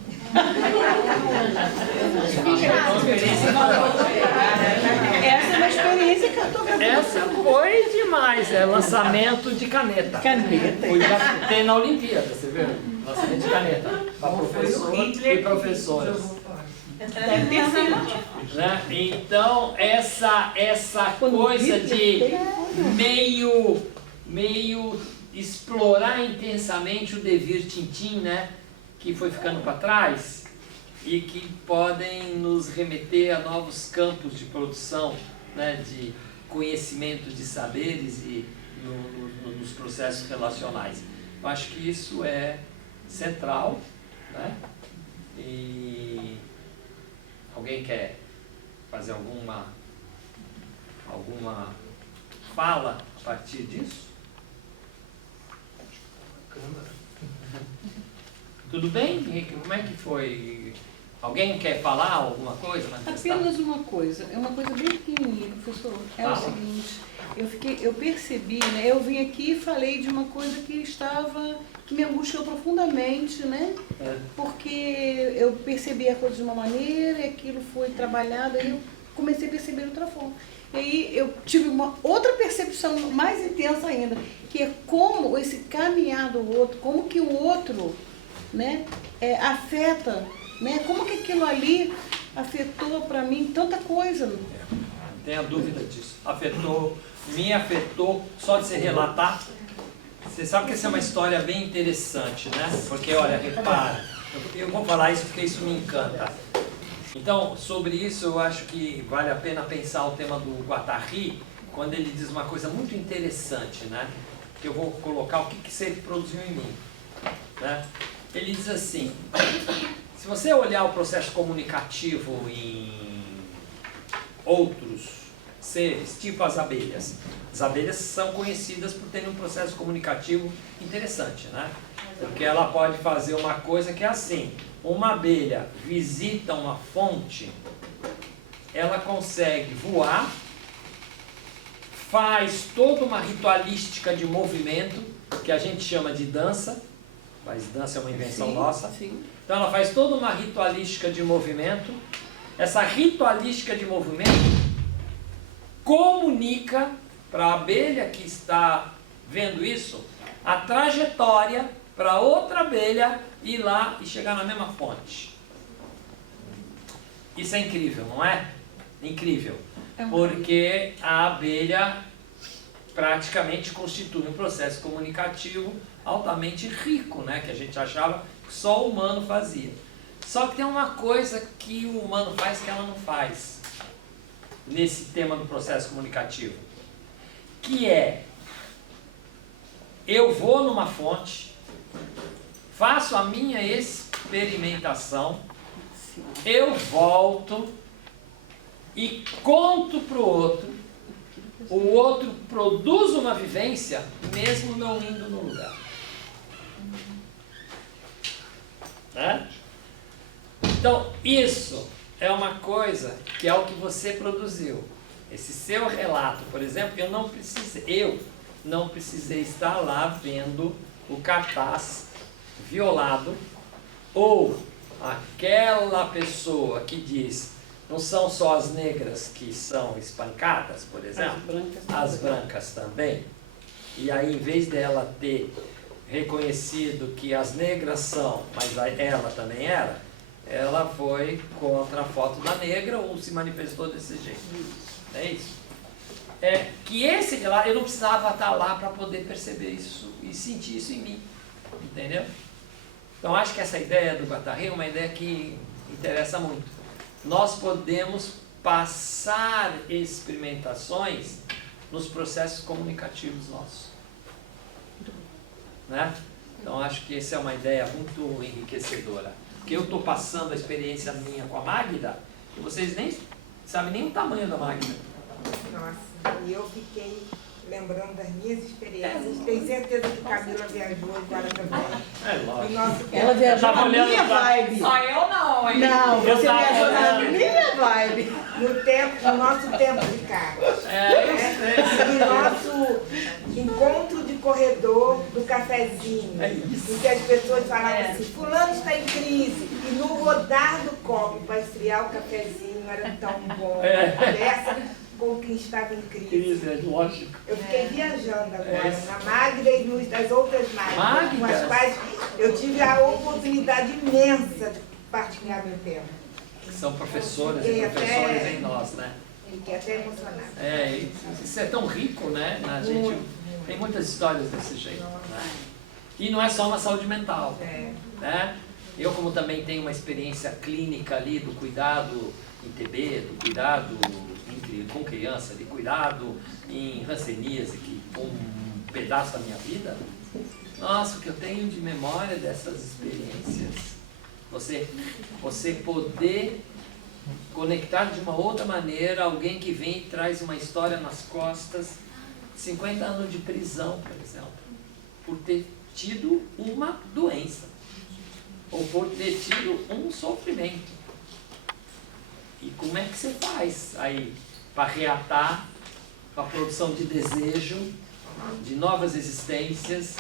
Essa é uma experiência cartográfica. Essa foi demais, lançamento de caneta. Foi já tem na Olimpíada, você viu? Lançamento de caneta. Para professor e professoras. Deve ter sido. Né? Então, essa coisa de meio explorar intensamente o devir tintim, né, que foi ficando para trás e que podem nos remeter a novos campos de produção né, de conhecimento de saberes e nos processos relacionais. Eu acho que isso é central, né? E alguém quer fazer alguma fala a partir disso? Tudo bem? Como é que foi? Alguém quer falar alguma coisa? Apenas uma coisa, é uma coisa bem pequenininha, professor. É o seguinte, eu percebi, né? Eu vim aqui e falei de uma coisa que me angustiou profundamente, né? Porque eu percebi a coisa de uma maneira, e aquilo foi trabalhado, aí eu comecei a perceber de outra forma. E aí eu tive uma outra percepção mais intensa ainda, que é como esse caminhar do outro, como que o outro, né, afeta, né? Como que aquilo ali afetou para mim tanta coisa. Não tenha dúvida disso. Me afetou, só de se relatar. Você sabe que essa é uma história bem interessante, né? Porque, olha, repara, eu vou falar isso porque isso me encanta. Então, sobre isso, eu acho que vale a pena pensar o tema do Guattari, quando ele diz uma coisa muito interessante, né? Que eu vou colocar o que ele produziu em mim, né? Ele diz assim, se você olhar o processo comunicativo em outros seres, tipo as abelhas são conhecidas por terem um processo comunicativo interessante, né? Porque ela pode fazer uma coisa que é assim, uma abelha visita uma fonte, ela consegue voar, faz toda uma ritualística de movimento, que a gente chama de dança, mas dança é uma invenção nossa. Sim. Então ela faz toda uma ritualística de movimento. Essa ritualística de movimento comunica para a abelha que está vendo isso a trajetória para outra abelha ir lá e chegar na mesma fonte. Isso é incrível, não é? Incrível. Porque a abelha praticamente constitui um processo comunicativo altamente rico, né? Que a gente achava que só o humano fazia. Só que tem uma coisa que o humano faz que ela não faz nesse tema do processo comunicativo, que é: eu vou numa fonte, faço a minha experimentação, eu volto e conto para o outro produz uma vivência, mesmo não indo no lugar. Né? Então, isso é uma coisa que é o que você produziu. Esse seu relato, por exemplo, eu não precisei estar lá vendo o cartaz violado, ou aquela pessoa que diz, não são só as negras que são espancadas, por exemplo, as brancas também. E aí, em vez dela ter reconhecido que as negras são, mas ela também era, ela foi contra a foto da negra ou se manifestou desse jeito. É isso. É que esse relato, eu não precisava estar lá para poder perceber isso e sentir isso em mim. Entendeu? Então, acho que essa ideia do Guattari é uma ideia que interessa muito. Nós podemos passar experimentações nos processos comunicativos nossos. Né? Então, acho que essa é uma ideia muito enriquecedora. Porque eu estou passando a experiência minha com a Magda, e vocês nem sabem nem o tamanho da Magda. Nossa, e eu fiquei lembrando das minhas experiências. Tenho certeza que Camila viajou agora também. É lógico. Ela viajou na minha vibe. Só eu não, hein? Não, você viajou na minha vibe. No nosso tempo de carros. No nosso encontro de corredor do cafezinho. Em que as pessoas falavam assim, fulano está em crise. E no rodar do copo para esfriar o cafezinho era tão bom. Conversa com quem estava em crise. É lógico. Eu fiquei viajando agora, na Magda e das outras Magdas, com as quais eu tive a oportunidade imensa de partilhar meu tempo. São professores e professores em nós, né? Fiquei até emocionada. Isso é tão rico, né? A gente tem muitas histórias desse jeito. Né? E não é só na saúde mental. Né? Eu, como também tenho uma experiência clínica ali do cuidado em TB, do cuidado com criança, de cuidado em hanseníase, que um pedaço da minha vida. Nossa, o que eu tenho de memória dessas experiências. Você poder conectar de uma outra maneira alguém que vem e traz uma história nas costas, 50 anos de prisão, por exemplo, por ter tido uma doença, ou por ter tido um sofrimento. E como é que você faz aí para reatar a produção de desejo, de novas existências?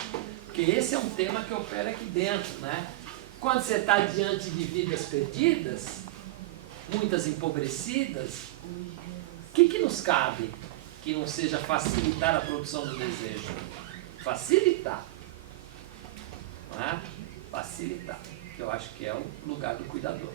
Porque esse é um tema que opera aqui dentro, né? Quando você está diante de vidas perdidas, muitas empobrecidas, o que nos cabe que não seja facilitar a produção do desejo? Facilitar. Não é? Facilitar. Que eu acho que é o lugar do cuidador.